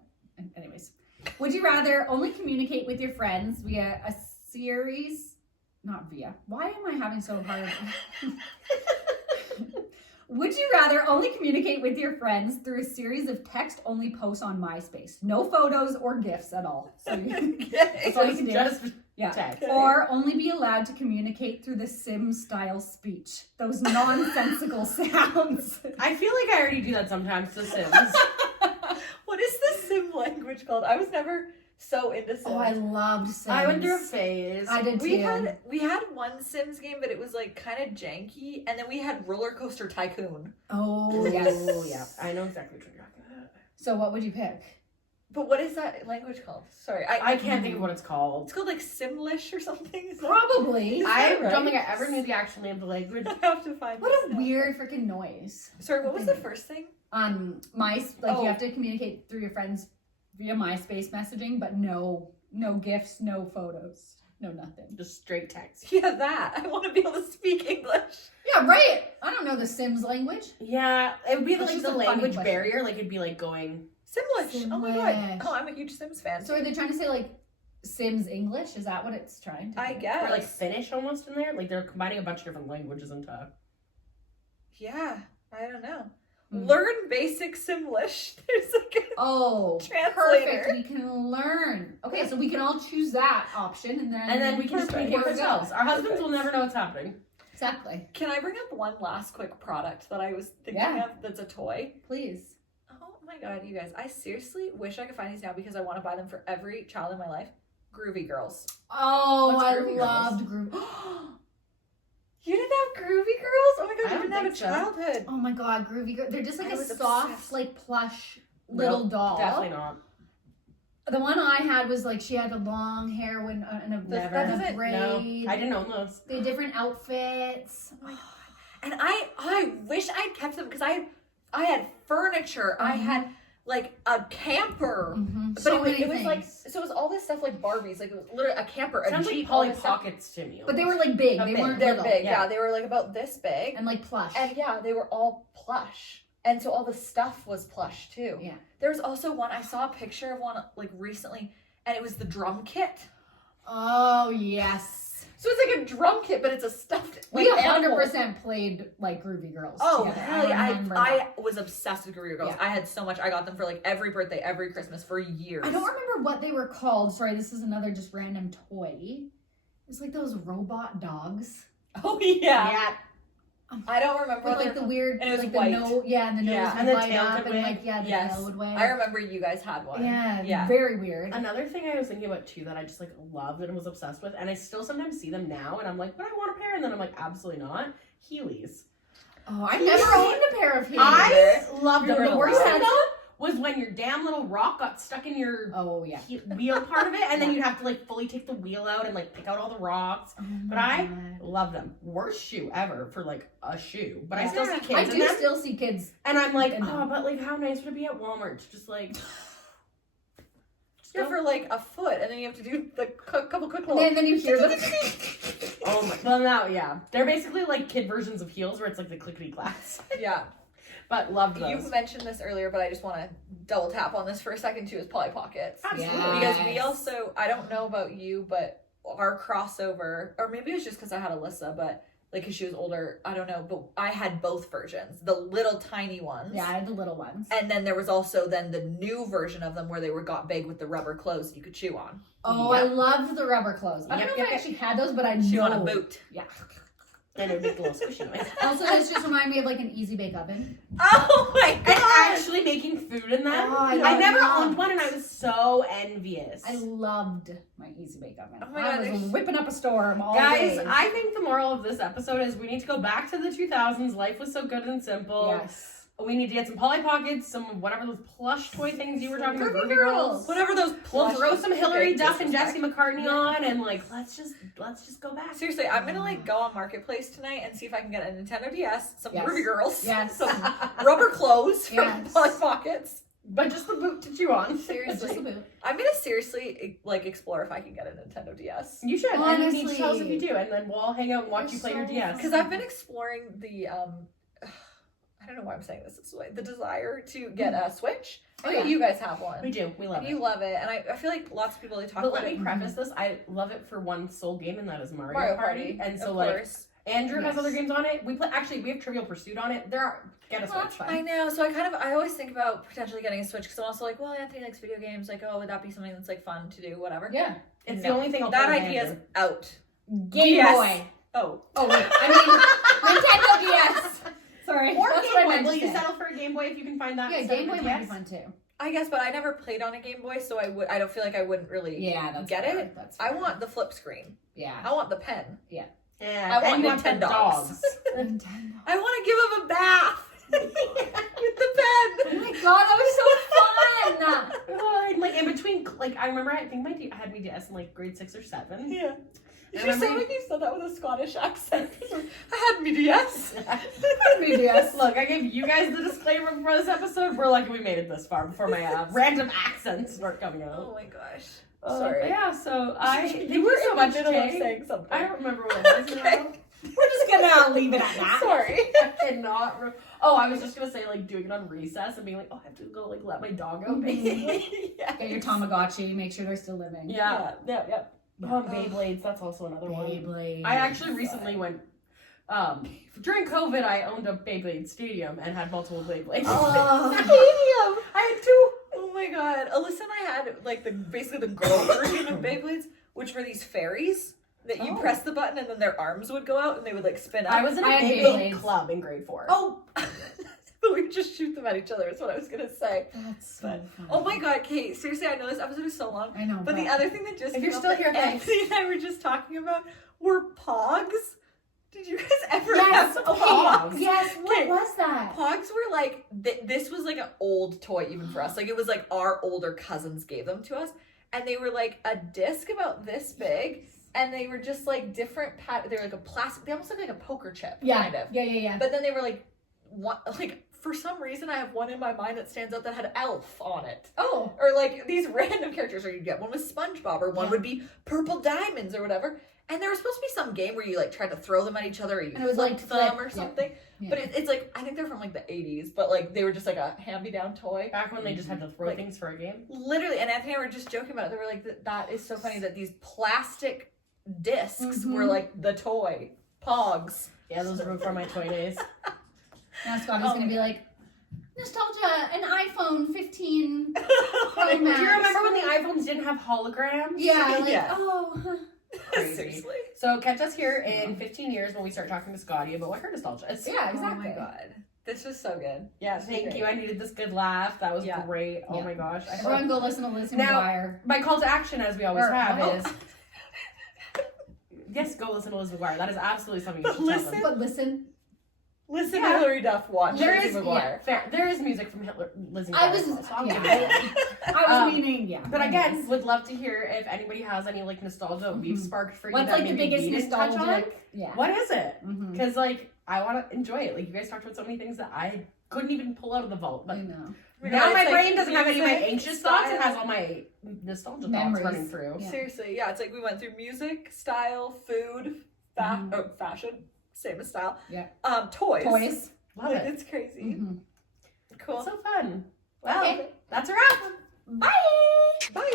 anyways. Would you rather only communicate with your friends via a series? Not via. Why am I having so hard? Would you rather only communicate with your friends through a series of text-only posts on MySpace? No photos or GIFs at all. So that's all you can do. Just Yeah. text. Or only be allowed to communicate through the Sim-style speech. Those nonsensical sounds. I feel like I already do that sometimes to Sims. What is the sim language called? I was never so into Sims. Oh, I loved Sims. I went through a phase. I did we too. had one Sims game, but it was like kind of janky, and then we had Roller Coaster Tycoon. Oh, yes. Oh, yeah. I know exactly what you're talking about. So what would you pick? But what is that language called? Sorry, I can't think of what it's called. It's called like Simlish or something. Is that- Probably. I right? don't think I ever knew the actual name of the language. I have to find. What this a now. weird freaking noise. Sorry, what was the first thing? You have to communicate through your friends via MySpace messaging, but no GIFs, no photos, no nothing. Just straight text. Yeah, that. I want to be able to speak English. Yeah, right. I don't know the Sims language. Yeah, it would be It's like just the a funny language question. barrier. Like it'd be like going. Simlish. Oh my god. Simlish. Oh, I'm a huge Sims fan. So are they trying to say like Sims English? Is that what it's trying to do? I guess. Or like Finnish almost in there. Like they're combining a bunch of different languages into. Yeah, I don't know. Hmm. Learn basic Simlish. There's like a Oh, Translator. perfect. We can learn. Okay, so we can all choose that option, and then We can just Perfect. communicate with Work out. ourselves. Our husbands will never know what's happening. Exactly. Can I bring up one last quick product that I was thinking Yeah. of that's a toy? Please. Oh my god, you guys. I seriously wish I could find these now because I want to buy them for every child in my life. Groovy Girls. Oh, What's I Groovy Girls? loved Groovy. You didn't have Groovy Girls? Oh my god, I you don't didn't have a think so. childhood. Oh my god, Groovy Girl. They're just like I a was soft, obsessed. like plush little Nope, doll. Definitely not. The one I had was like she had a long hair and a Never. and a doesn't- braid. No, I didn't own those. They had different outfits. Oh my god. And I wish I'd kept them because I had furniture. I had like a camper. Mm-hmm. But So it was many like, things. so it was all this stuff like Barbies. Like it was literally a camper, a Sounds like Jeep, Polly all this stuff. Pockets to me. But they were like big. A They big. weren't They're little. big, yeah. yeah. They were like about this big. And like plush. And yeah, they were all plush. And so all the stuff was plush too. Yeah. There was also one, I saw a picture of one like recently, and it was the drum kit. Oh yes. So it's like a drum kit, but it's a stuffed We animal. 100% played like Groovy Girls. Oh, together. hell yeah. remember I that. was obsessed with Groovy Girls. Yeah. I had so much. I got them for like every birthday, every Christmas for years. I don't remember what they were called. Sorry, this is another just random toy. It was like those robot dogs. Oh, yeah. Yeah. I don't remember With what like the weird, and it was like white. the nose, and the nose Yeah. would And the light tail up, could and wag. like the Yes. tail would wag. I remember you guys had one. Yeah, very weird. Another thing I was thinking about too that I just like loved and was obsessed with, and I still sometimes see them now, and I'm like, but I want a pair, and then I'm like, absolutely not. Heelys. Oh, I've never owned a pair of heels. I loved them. You're The gonna worst love thing it. though was when your damn little rock got stuck in your Oh yeah. wheel part of it, and then you'd have to like fully take the wheel out and like pick out all the rocks. Oh But I love them. Worst shoe ever for like a shoe. But I still see I kids in do them, still see kids. and I'm like, in them. oh, but like how nice would it be at Walmart to just like. You're for like a foot, and then you have to do the couple quick And then you hear them. Oh my. Well, now, yeah, they're basically like kid versions of heels, where it's like the clickety clacks. Yeah. But loved You those. mentioned this earlier, but I just want to double tap on this for a second too, is Polly Pockets. Absolutely. Yes. Because we also, I don't know about you, but our crossover, or maybe it was just because I had Alyssa, but like because she was older, I don't know, but I had both versions, the little tiny ones. Yeah, I had the little ones. And then there was also then the new version of them where they got big with the rubber clothes you could chew on. Oh, I loved the rubber clothes. I don't Yep, know yep, if I yep. actually had those, but I Chew know. on a boot. Yeah. And it would make a little squishy noise. Also, this just reminded me of like an easy bake oven. Oh my And god! actually making food in them. Oh, I never loved- owned one, and I was so envious. I loved my easy bake oven. Oh my I God, was there's- whipping up a storm all Guys, day. I think the moral of this episode is we need to go back to the 2000s. Life was so good and simple. Yes. We need to get some Polly Pockets, some whatever those plush toy things you were talking about, Groovy Groovy Girls. Girls. Whatever those We'll plush- throw some Hillary Okay, Duff and Jesse disrespect. McCartney on, and like let's just go back. Seriously, I'm gonna like go on Marketplace tonight and see if I can get a Nintendo DS, some Yes. Groovy Girls, Yes. some rubber clothes from Yes. Polly Pockets. But just the boot to chew on. Just a Seriously, boot. I'm gonna seriously like explore if I can get a Nintendo DS. You should. And you need to tell us if Honestly. you do, and then we'll all hang out and watch They're you play your so DS. Because I've been exploring the I don't know why I'm saying this way. The desire to get a Switch. Oh, I know yeah. you guys have one. We do. We love And it. you love it, and I feel like lots of people they talk But about let it. me preface this. I love it for one sole game, and that is Mario, Mario Party. Party, And so of like course. Andrew has Yes. other games on it. We play. Actually, we have Trivial Pursuit on it. There are get a Well, that's Switch. fine. I know, so I always think about potentially getting a Switch because I'm also like, well, Anthony likes video games. Like, oh, would that be something that's like fun to do? Whatever. Yeah. It's No. the only thing I'll That play with idea is Andrew. out. Game Yes. Boy. Oh, Oh wait, I mean Nintendo DS. Sorry, Or that's Game what I Boy. meant Will to you say. settle for a Game Boy if you can find that? Yeah, instead Game of Boy a might be DS? fun too. I guess, but I never played on a Game Boy, so I don't feel like I wouldn't really Yeah, that's get fair. it. That's I fair. want the flip screen. Yeah. I want the pen. Yeah. I want and you the Nintendogs. Nintendo. I want to give him a bath with the Oh pen. my god, that was so fun! Oh, and, like in between, like I remember, I think I had my DS in like grade 6 or 7. Yeah. I You sound remember- like you said that with a Scottish accent. I had me DS. DS. Look, I gave you guys the disclaimer for this episode. We're lucky we made it this far before my random accents start coming out. Oh my gosh. But Sorry. yeah, so thank you were so in much, the middle of Tay. saying something. I don't remember what it was Okay. now. We're just gonna leave it at that. Sorry. I cannot. Oh, I was just gonna say like doing it on recess and being like, oh, I have to go like let my dog out. Yeah. Get your Tamagotchi, make sure they're still living. Yeah. Beyblades. That's also another one. Beyblade. I actually recently went. During COVID, I owned a Beyblade stadium and had multiple Beyblades. Oh. Stadium. I had 2. Oh my god. Alyssa and I had like basically the girl version of Beyblades, which were these fairies that you Oh. press the button and then their arms would go out and they would like spin up. I was in a I had Beyblade Beyblades. club in grade 4. Oh, we would just shoot them at each other. Is what I was gonna say. That's so But fun. oh my god, Kate. Seriously, I know this episode is so long. I know. But the other thing that just If came you're up still that here, thanks. Anthony and I were just talking about were Pogs. Did you guys ever Yes, have okay. Pogs? Yes, what Okay. was that? Pogs were like this was like an old toy even for us. Like it was like our older cousins gave them to us, and they were like a disc about this big, and they were just like different. They were like a plastic. They almost looked like a poker chip, Yeah. kind of. Yeah. But then they were like one like. For some reason, I have one in my mind that stands out that had Elf on it. Oh. Or like these random characters, or you get one with SpongeBob, or one Yeah. would be Purple Diamonds, or whatever. And there was supposed to be some game where you like tried to throw them at each other, or you And it was, flipped like, them, flip, or yeah. something. Yeah. But it's like I think they're from like the 80s, but like they were just like a hand-me-down toy. Back when they just had to throw things for a game. Literally, and Anthony and I were just joking about it. They were like, that is so funny that these plastic discs were like the toy. Pogs. Yeah, those are from my toy days. Now Scotty's gonna be like, nostalgia, an iPhone 15 Pro Do you Max. remember when the iPhones didn't have holograms? Yeah, like, Yeah. oh. Crazy. Seriously? So catch us here in 15 years when we start talking to Scotty about what her nostalgia is. Yeah, Oh exactly. my god. This was so good. Yeah, thank you. I needed this good laugh. That was Yeah. great. Oh Yeah. my gosh. Everyone go listen to Lizzie Now- McGuire. My call to action, as we always Or- have, oh. is yes, go listen to Liz McGuire. That is absolutely something you But should tell listen- them. But listen, Listen Yeah. to Hillary Duff watch There Lizzie is McGuire. fair. There is music from Liz McGuire. I was, as well, so I'll yeah, give you that. I was meaning, yeah. But again, would love to hear if anybody has any like nostalgia we've sparked for you. What's that like the maybe biggest we didn't touch on. nostalgic? Yeah. What is it? Mm-hmm. Because like I want to enjoy it. Like you guys talked about so many things that I couldn't even pull out of the vault. I But know. now It's my like brain doesn't have any of my music, anxious thoughts. It has style. all my nostalgia Memories. thoughts running through. Yeah. Seriously, yeah, it's like we went through music, style, food, fashion, same as style. Yeah. Toys. Toys. Love Like, it. it's crazy. Mm-hmm. Cool. So fun. Well, Okay. that's a wrap. Bye. Bye.